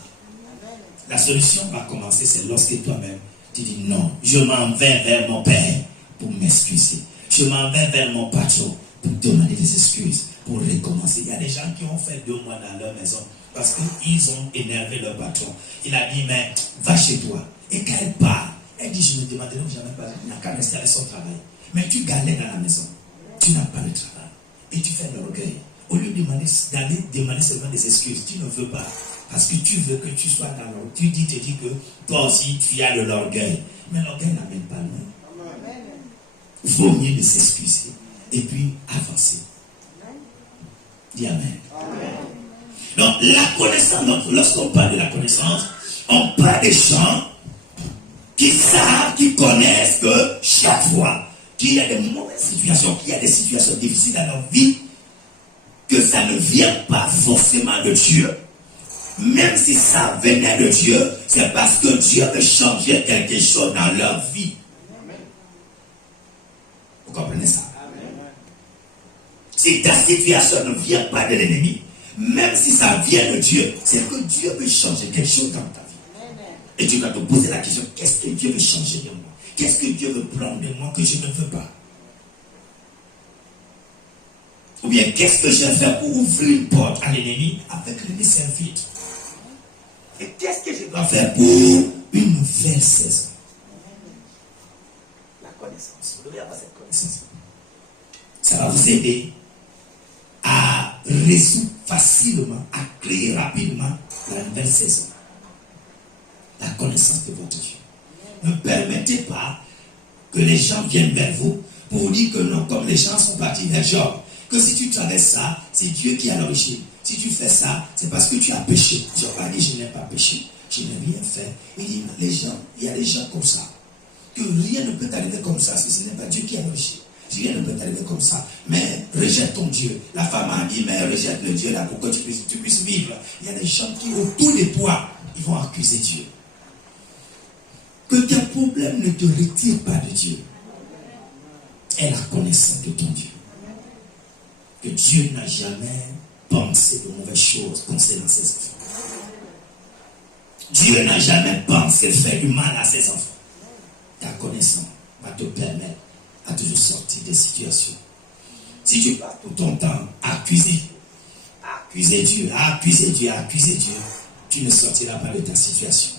La solution va commencer, c'est lorsque toi-même, tu dis non, je m'en vais vers mon père pour m'excuser. Je m'en vais vers mon patron pour demander des excuses, pour recommencer. Il y a des gens qui ont fait 2 mois dans leur maison parce qu'ils ont énervé leur patron. Il a dit, mais va chez toi. Et quand elle part, elle dit, je me demanderai jamais pas, il n'a qu'à rester avec son travail. Mais tu galères dans la maison. Tu n'as pas de travail. Et tu fais l'orgueil. Au lieu d'aller demander seulement des excuses, tu ne veux pas. Parce que tu veux que tu sois dans l'orgueil. Tu te dis que toi aussi tu as de l'orgueil. Mais l'orgueil n'amène pas loin. Il vaut mieux de s'excuser et puis avancer. Dis Amen. Donc la connaissance, donc, lorsqu'on parle de la connaissance, on parle des gens qui savent, qui connaissent que chaque fois qu'il y a des mauvaises situations, qu'il y a des situations difficiles dans leur vie, que ça ne vient pas forcément de Dieu. Même si ça venait de Dieu, c'est parce que Dieu veut changer quelque chose dans leur vie. Vous comprenez ça? Si ta situation ne vient pas de l'ennemi, même si ça vient de Dieu, c'est que Dieu veut changer quelque chose dans ta vie. Et tu vas te poser la question, qu'est-ce que Dieu veut changer de moi? Qu'est-ce que Dieu veut prendre de moi que je ne veux pas? Ou bien, qu'est-ce que je vais faire pour ouvrir une porte à l'ennemi avec l'ennemi vide? Et qu'est-ce que je dois faire pour une nouvelle saison? La connaissance. Vous devez avoir cette connaissance. Ça va vous aider à résoudre facilement, à créer rapidement la nouvelle saison. La connaissance de votre Dieu. Ne permettez pas que les gens viennent vers vous pour vous dire que non, comme les gens sont partis vers Job, que si tu traverses ça, c'est Dieu qui est à l'origine. Si tu fais ça, c'est parce que tu as péché. Job a dit, je n'ai pas péché, je n'ai rien fait. Il dit, les gens, il y a des gens comme ça, que rien ne peut t'arriver comme ça, si ce n'est pas Dieu qui est à l'origine. Rien ne peut t'arriver comme ça. Mais rejette ton Dieu. La femme a dit, mais rejette le Dieu là pour que tu puisses vivre. Il y a des gens qui, autour de toi, ils vont accuser Dieu. Que tes problèmes ne te retirent pas de Dieu. Aie la connaissance de ton Dieu. Que Dieu n'a jamais pensé de mauvaises choses concernant ses enfants. Dieu n'a jamais pensé faire du mal à ses enfants. Ta connaissance va te permettre à toujours sortir des situations. Si tu passes tout ton temps à accuser Dieu, tu ne sortiras pas de ta situation.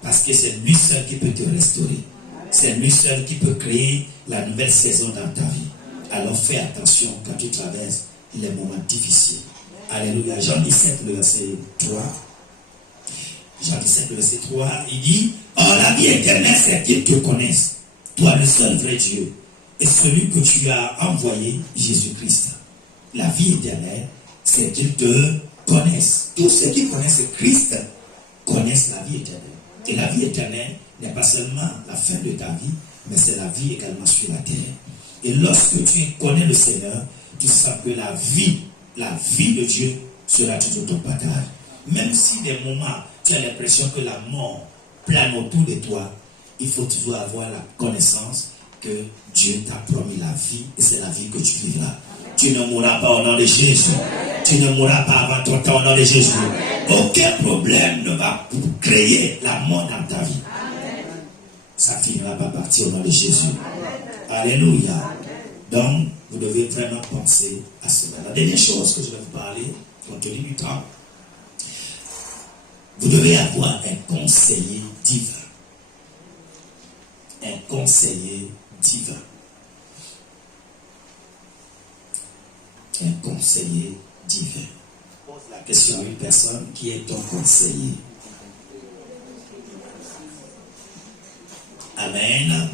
Parce que c'est lui seul qui peut te restaurer. C'est lui seul qui peut créer la nouvelle saison dans ta vie. Alors fais attention quand tu traverses les moments difficiles. Alléluia. Jean 17, le verset 3. Jean 17, le verset 3, il dit, oh, la vie éternelle, c'est qu'ils te connaissent, toi le seul vrai Dieu, et celui que tu as envoyé, Jésus-Christ. La vie éternelle, c'est qu'ils te connaissent. Tous ceux qui connaissent Christ connaissent la vie éternelle. Et la vie éternelle n'est pas seulement la fin de ta vie, mais c'est la vie également sur la terre. Et lorsque tu connais le Seigneur, tu sens que la vie de Dieu sera toujours ton partage. Même si des moments, tu as l'impression que la mort plane autour de toi, il faut toujours avoir la connaissance que Dieu t'a promis la vie et c'est la vie que tu vivras. Tu ne mourras pas au nom de Jésus. Tu ne mourras pas avant ton temps au nom de Jésus. Aucun problème ne va créer la mort dans ta vie. Ça finira par partir au nom de Jésus. Alléluia. Donc, vous devez vraiment penser à cela. La dernière chose que je vais vous parler, compte tenu du temps, vous devez avoir un conseiller divin. Un conseiller divin. Un conseiller divin. Pose la question à une personne qui est ton conseiller. Amen.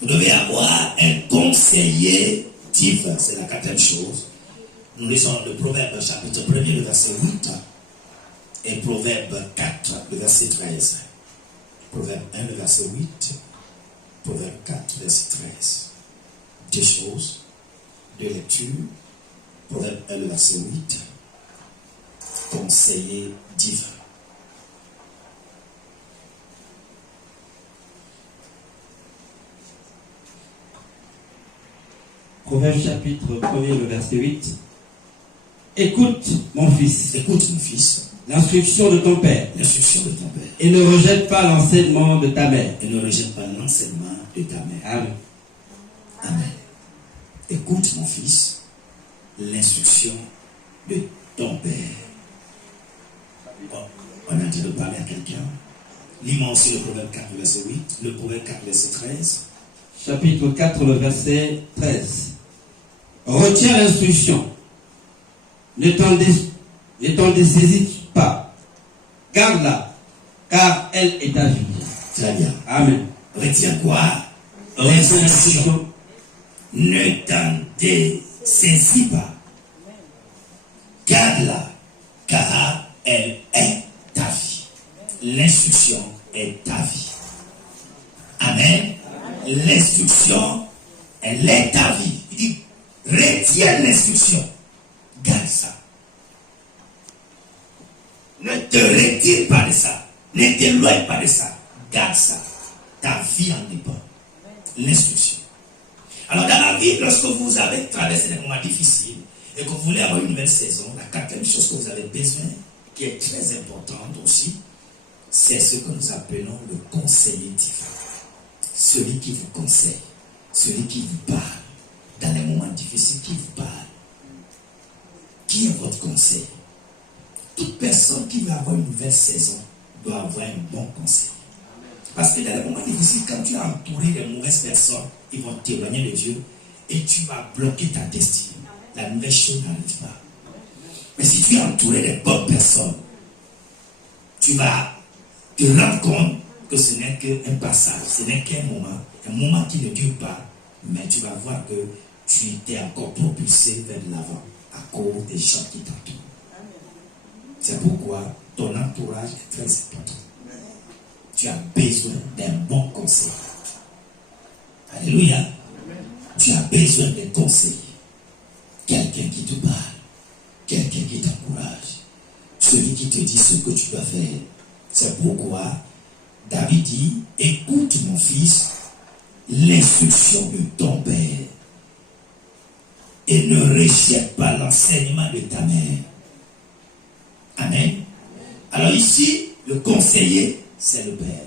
Vous devez avoir un conseiller divin. C'est la quatrième chose. Nous lisons le Proverbe chapitre 1er, le verset 8. Et Proverbe 4, le verset 13. Proverbe 1, le verset 8. Proverbe 4, verset 13. Deux choses. Deux lectures. Proverbe 1, le verset 8. Conseiller divin. Proverbe chapitre 1er, le verset 8. Écoute, mon fils. Écoute, mon fils. L'instruction de ton père. L'instruction de ton père. Et ne rejette pas l'enseignement de ta mère. Et ne rejette pas l'enseignement de ta mère. Amen. Amen. Écoute, mon fils, l'instruction de ton père. Bon, on est en train de parler à quelqu'un. Lis-moi aussi le Proverbe 4, verset 8. Le Proverbe 4, verset 13. Chapitre 4, le verset 13. Retiens l'instruction. Ne t'en dessaisis pas. Garde-la, car elle est ta vie. Très bien. Amen. Retiens quoi? L'instruction. Ne t'en dessaisis pas. Garde-la, car elle est ta vie. L'instruction est ta vie. Amen. L'instruction, elle est ta vie. Il dit, retiens l'instruction. Garde ça. Ne te retire pas de ça. Ne t'éloigne pas de ça. Garde ça. Ta vie en dépend. L'instruction. Alors dans la vie, lorsque vous avez traversé des moments difficiles et que vous voulez avoir une nouvelle saison, la quatrième chose que vous avez besoin, qui est très importante aussi, c'est ce que nous appelons le conseiller divin. Celui qui vous conseille, celui qui vous parle, dans les moments difficiles, qui vous parle. Qui est votre conseil? Toute personne qui veut avoir une nouvelle saison doit avoir un bon conseil. Parce que dans les moments difficiles, quand tu es entouré de mauvaises personnes, ils vont t'éloigner de Dieu et tu vas bloquer ta destinée. La nouvelle chose n'arrive pas. Mais si tu es entouré de bonnes personnes, tu vas te rendre compte que ce n'est qu'un passage, ce n'est qu'un moment qui ne dure pas, mais tu vas voir que tu t'es encore propulsé vers l'avant à cause des gens qui t'entourent. C'est pourquoi ton entourage est très important. Tu as besoin d'un bon conseil. Alléluia. Tu as besoin d'un conseiller. Quelqu'un qui te parle. Quelqu'un qui t'encourage. Celui qui te dit ce que tu dois faire. C'est pourquoi David dit, écoute mon fils, l'instruction de ton père et ne rejette pas l'enseignement de ta mère. Amen. Alors ici, le conseiller, c'est le père.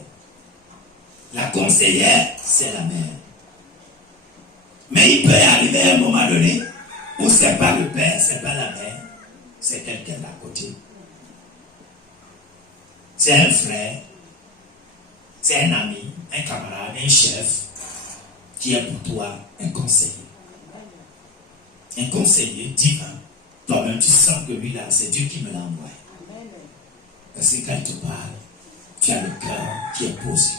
La conseillère, c'est la mère. Mais il peut arriver à un moment donné où c'est pas le père, c'est pas la mère, c'est quelqu'un d'à côté. C'est un frère, c'est un ami, un camarade, un chef qui est pour toi un conseiller. Un conseiller divin. Toi-même, tu sens que lui là, c'est Dieu qui me l'a envoyé. Parce que quand il te parle, tu as le cœur qui est posé.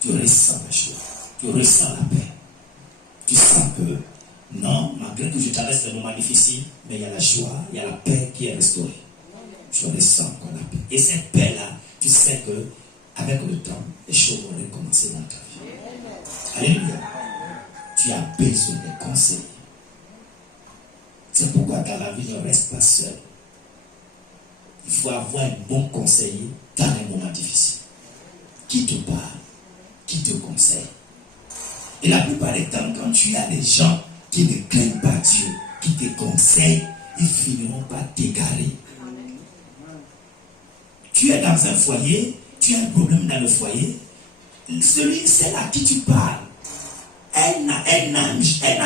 Tu ressens la joie, tu ressens la paix. Tu sens que, non, malgré que je traverse des moments difficiles, mais il y a la joie, il y a la paix qui est restaurée. Tu ressens qu'on a paix. Et cette paix-là, tu sais que, avec le temps, les choses vont recommencer dans ta vie. Alléluia. Tu as besoin de conseils. C'est pourquoi dans la vie, ne reste pas seul. Il faut avoir un bon conseiller dans les moments difficiles. Qui te parle, qui te conseille. Et la plupart des temps, quand tu as des gens qui ne craignent pas Dieu, qui te conseillent, ils finiront par t'égarer. Tu es dans un foyer, tu as un problème dans le foyer, celle à qui tu parles, elle n'a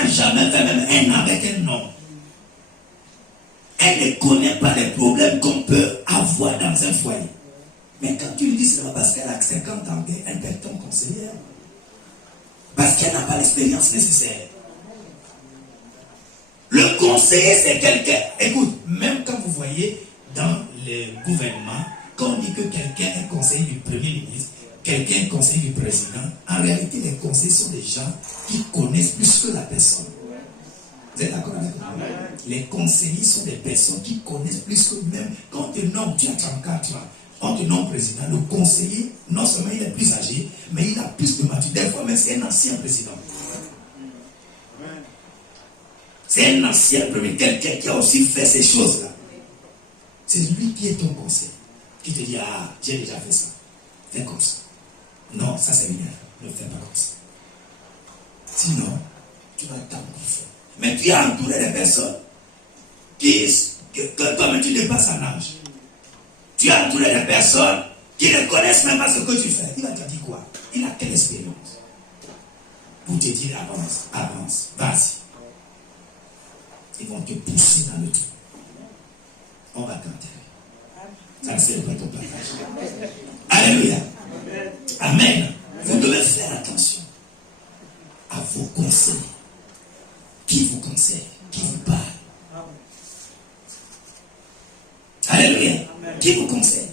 jamais fait même un an avec un nom. Elle ne connaît pas les problèmes qu'on peut avoir dans un foyer. Mais quand tu lui dis c'est parce qu'elle a 50 ans, elle peut être ton conseillère. Parce qu'elle n'a pas l'expérience nécessaire. Le conseiller, c'est quelqu'un. Écoute, même quand vous voyez dans le gouvernement, quand on dit que quelqu'un est conseiller du Premier ministre, quelqu'un est conseiller du président, en réalité, les conseillers sont des gens qui connaissent plus que la personne. Vous êtes d'accord avec moi? Les conseillers sont des personnes qui connaissent plus que même. Quand on te nomme, tu as 34 ans, on te nomme président, le conseiller, non seulement il est plus âgé, mais il a plus de maturité. Des fois, même c'est un ancien président. C'est un ancien premier, quelqu'un qui a aussi fait ces choses-là. C'est lui qui est ton conseiller, qui te dit, ah, j'ai déjà fait ça. Fais comme ça. Non, ça c'est bien. Ne fais pas comme ça. Sinon, tu vas t'engouffrer. Mais tu es entouré de personnes que toi-même tu dépasses en âge. Tu es entouré de personnes qui ne connaissent même pas ce que tu fais. Il va te dire quoi? Il a quelle expérience? Pour te dire avance, avance, vas-y. Ils vont te pousser dans le trou. On va t'enterrer. Ça c'est pas ton partage. Alléluia. Amen. Vous devez faire attention à vos conseils. Qui vous conseille? Qui vous parle? Alléluia. Qui vous conseille?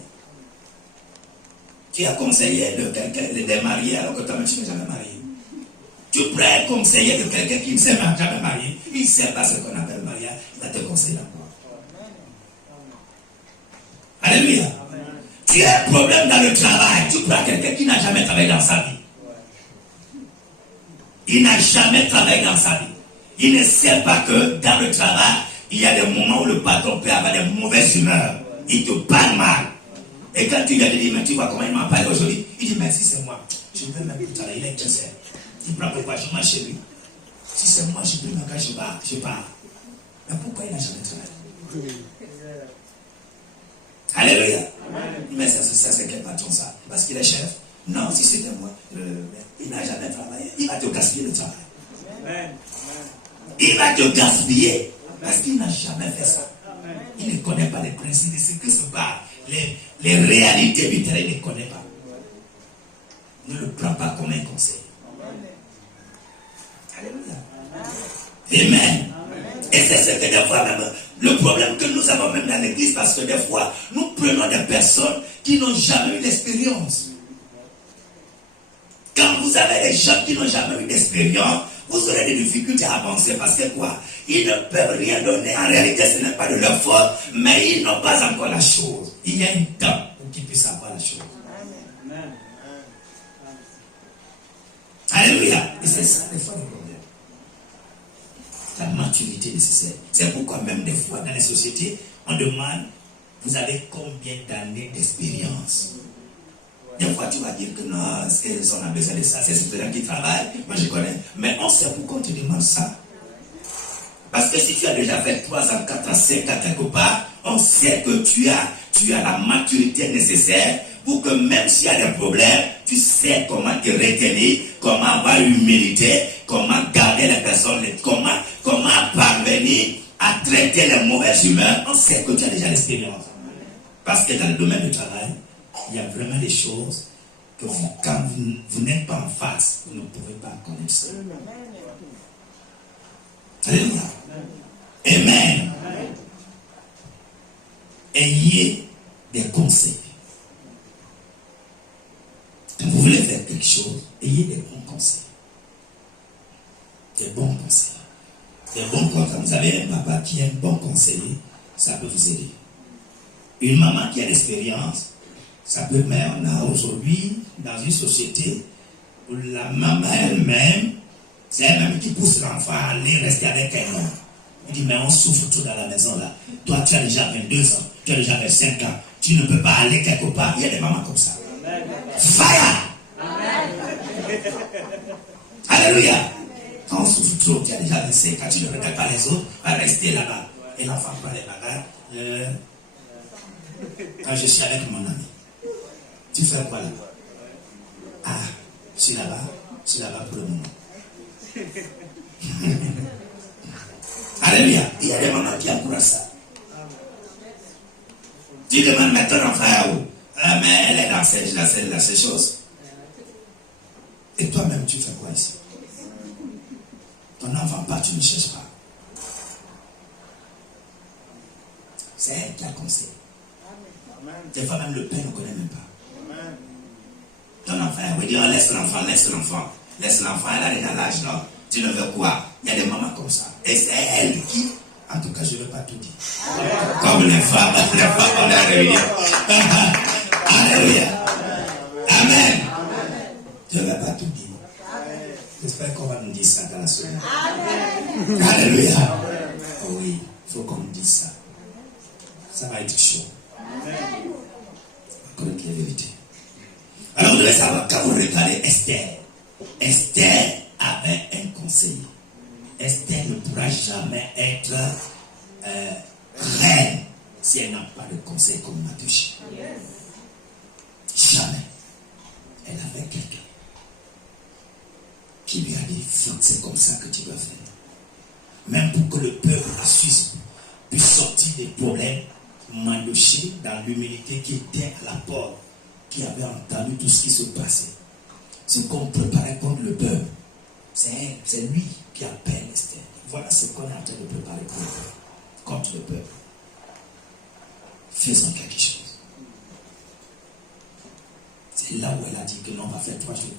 Tu as conseillé de quelqu'un de démarier alors que toi-même tu n'es jamais marié. Tu pourrais conseiller de quelqu'un qui ne s'est jamais marié. Il ne sait pas ce qu'on appelle mariage. Il va te conseiller encore. Alléluia. Tu as un problème dans le travail. Tu prends quelqu'un qui n'a jamais travaillé dans sa vie. Il n'a jamais travaillé dans sa vie. Il ne sait pas que dans le travail, il y a des moments où le patron peut avoir des mauvaises humeurs. Il te parle mal. Et quand tu lui dis, mais tu vois comment il m'a parlé aujourd'hui, il dit, merci, c'est moi. Je ne veux même plus travailler, il est qui c'est. Il prend pourquoi je mange chez lui. Si c'est moi, je peux me cacher, je pars. Mais pourquoi il n'a jamais travaillé? Alléluia. Mais ça c'est quel patron ça? Parce qu'il est chef? Non, si c'était moi, il n'a jamais travaillé. Il va te gaspiller le travail. Il va te gaspiller parce qu'il n'a jamais fait ça. Il ne connaît pas les principes de ce que se passe. Les réalités du terrain, il ne connaît pas. Ne le prends pas comme un conseil. Alléluia. Amen. Et c'est ce que des fois même, le problème que nous avons même dans l'église, parce que des fois, nous prenons des personnes qui n'ont jamais eu d'expérience. Quand vous avez des gens qui n'ont jamais eu d'expérience, vous aurez des difficultés à avancer parce que quoi? Ils ne peuvent rien donner. En réalité, ce n'est pas de leur faute, mais ils n'ont pas encore la chose. Il y a un temps pour qu'ils puissent avoir la chose. Amen. Alléluia. Et c'est ça, des fois, le problème. La maturité nécessaire. C'est pourquoi même des fois, dans les sociétés, on demande, vous avez combien d'années d'expérience? Des fois, tu vas dire que non, on a besoin de ça, c'est celui qui travaille, moi je connais. Mais on sait pourquoi on te demande ça. Parce que si tu as déjà fait 3 ans, 4 ans, 5 ans quelque part, on sait que tu as la maturité nécessaire pour que même s'il y a des problèmes, tu sais comment te retenir, comment avoir l'humilité, comment garder les personnes, comment parvenir à traiter les mauvaises humeurs. On sait que tu as déjà l'expérience. Parce que dans le domaine du travail, il y a vraiment des choses que quand vous n'êtes pas en face, vous ne pouvez pas connaître ça. Alléluia. Amen. Ayez des conseils. Quand vous voulez faire quelque chose, ayez des bons conseils. Des bons conseils. Des bons conseils. Quand vous avez un papa qui est un bon conseiller, ça peut vous aider. Une maman qui a l'expérience, ça peut, mais on a aujourd'hui, dans une société, où la maman elle-même, c'est elle-même qui pousse l'enfant à aller rester avec un homme. Il dit, mais on souffre tout dans la maison là. Toi, tu as déjà 22 ans, tu as déjà 25 ans, tu ne peux pas aller quelque part. Il y a des mamans comme ça. Fire! Alléluia! Quand on souffre trop, tu as déjà 25 ans, tu ne regardes pas les autres, va rester là-bas. Et l'enfant prend les bagages. Quand je suis avec mon ami, tu fais quoi là? Ah, je suis là-bas pour le moment. Alléluia. Il y a des mamans qui encouragent ça. Tu demandes maintenant ton enfant où? Ah, mais elle est dans ces choses. Et toi-même, tu fais quoi ici? Ton enfant part, tu ne cherches pas. C'est elle qui a conseillé. Des fois même le père ne connaît même pas. Ton enfant, oui, dit, oh, laisse l'enfant. Laisse l'enfant, elle a déjà l'âge, non? Tu ne veux quoi? Il y a des mamans comme ça. Et c'est elle qui, en tout cas, je ne veux pas tout dire. Comme les femmes, on est réunis. Alléluia. Amen. Je ne vais pas tout dire. J'espère qu'on va nous dire ça dans la semaine. Alléluia. Oh oui, il faut qu'on nous dise ça. Ça va être chaud. Connaître les vérités. Alors vous devez savoir, quand vous regardez Esther, Esther avait un conseiller. Esther ne pourra jamais être reine si elle n'a pas de conseil comme Mardochée. Jamais. Elle avait quelqu'un qui lui a dit, c'est comme ça que tu dois faire. Même pour que le peuple la Suisse puisse sortir des problèmes, Mardochée, dans l'humilité, qui était à la porte, qui avait entendu tout ce qui se passait, ce qu'on préparait contre le peuple, c'est lui qui appelle Esther. Voilà ce qu'on est en train de préparer pour le peuple, contre le peuple. Faisons quelque chose. C'est là où elle a dit que non, on va faire 3 jours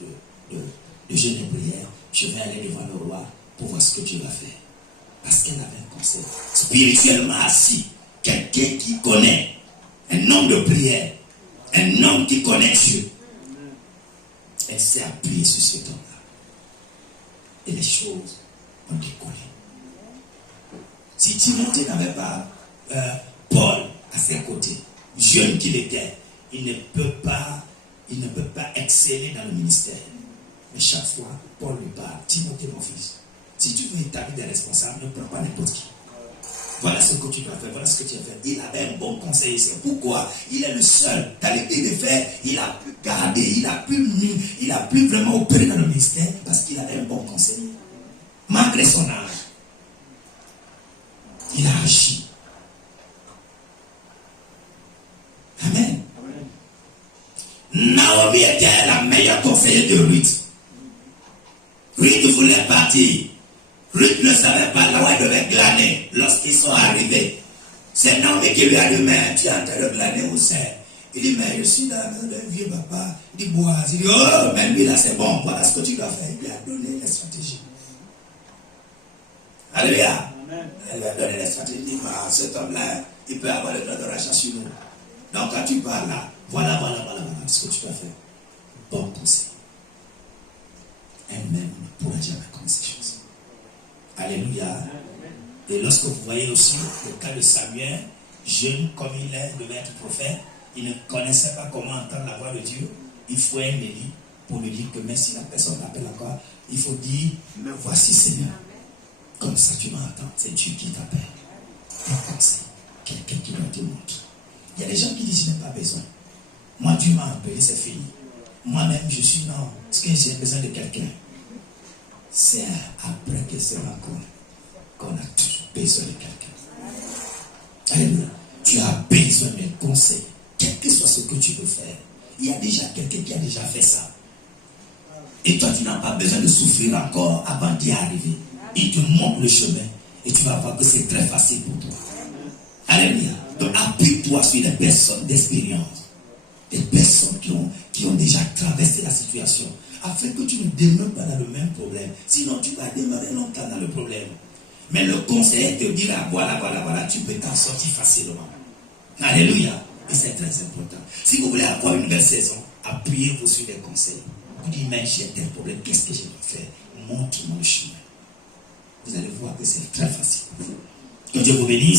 de jeûne et prière. Je vais aller devant le roi pour voir ce que Dieu va faire. Parce qu'elle avait un conseil spirituellement assis. Quelqu'un qui connaît, un homme de prière, un homme qui connaît Dieu. Elle s'est appuyée sur cet homme-là. Et les choses ont décollé. Si Timothée n'avait pas Paul à ses côtés, jeune qu'il était, il ne peut pas exceller dans le ministère. Mais chaque fois, Paul lui parle, Timothée mon fils, si tu veux établir des responsables, ne prends pas n'importe qui. Voilà ce que tu dois faire, voilà ce que tu as fait. Il avait un bon conseiller. C'est pourquoi il est le seul dans l'église de fer. Il a pu garder, il a pu vraiment opérer dans le ministère parce qu'il avait un bon conseiller. Malgré son âge, il a agi. Amen. Naomi était la meilleure conseillère de Ruth. Ruth voulait partir. Ruth ne savait pas là où elle devait glaner. Lorsqu'ils sont arrivés, c'est Naomi qui lui a dit, mais tu es en train de glaner où c'est? Il dit, mais je suis dans le vieux papa. Il dit, bois. Il dit, oh, mais lui là c'est bon. Voilà ce que tu dois faire. Il lui a donné les stratégies. Alléluia. Elle lui a donné les stratégies. Ah, cet homme-là, il peut avoir le droit de rachat sur nous. Donc quand tu parles là, voilà ce que tu dois faire. Bon conseil. Elle-même ne pourra jamais connaître ces choses. Alléluia. Et lorsque vous voyez aussi le cas de Samuel, jeune comme il est, devait être prophète, il ne connaissait pas comment entendre la voix de Dieu. Il faut un Élie pour lui dire que même si la personne l'appelle encore, il faut dire, me voici Seigneur. Comme ça tu m'entends, c'est Dieu qui t'appelle. Un conseil, quelqu'un qui doit te montrer. Il y a des gens qui disent, je n'ai pas besoin. Moi, Dieu m'a appelé, c'est fini. Moi-même, je suis non. Est-ce que j'ai besoin de quelqu'un? C'est après que c'est rencontré qu'on a tous besoin de quelqu'un. Alléluia. Tu as besoin d'un conseil. Quel que soit ce que tu veux faire. Il y a déjà quelqu'un qui a déjà fait ça. Et toi, tu n'as pas besoin de souffrir encore avant d'y arriver. Il te montre le chemin. Et tu vas voir que c'est très facile pour toi. Alléluia. Donc appuie-toi sur des personnes d'expérience. Des personnes qui ont déjà traversé la situation. Afin que tu ne demeures pas dans le même problème. Sinon, tu vas demeurer longtemps dans le problème. Mais le conseiller te dira, voilà, tu peux t'en sortir facilement. Alléluia. Et c'est très important. Si vous voulez avoir une nouvelle saison, appuyez-vous sur des conseils. Vous dites, mais j'ai tel problème, qu'est-ce que je dois faire? Montre-moi le chemin. Vous allez voir que c'est très facile. Que Dieu vous bénisse.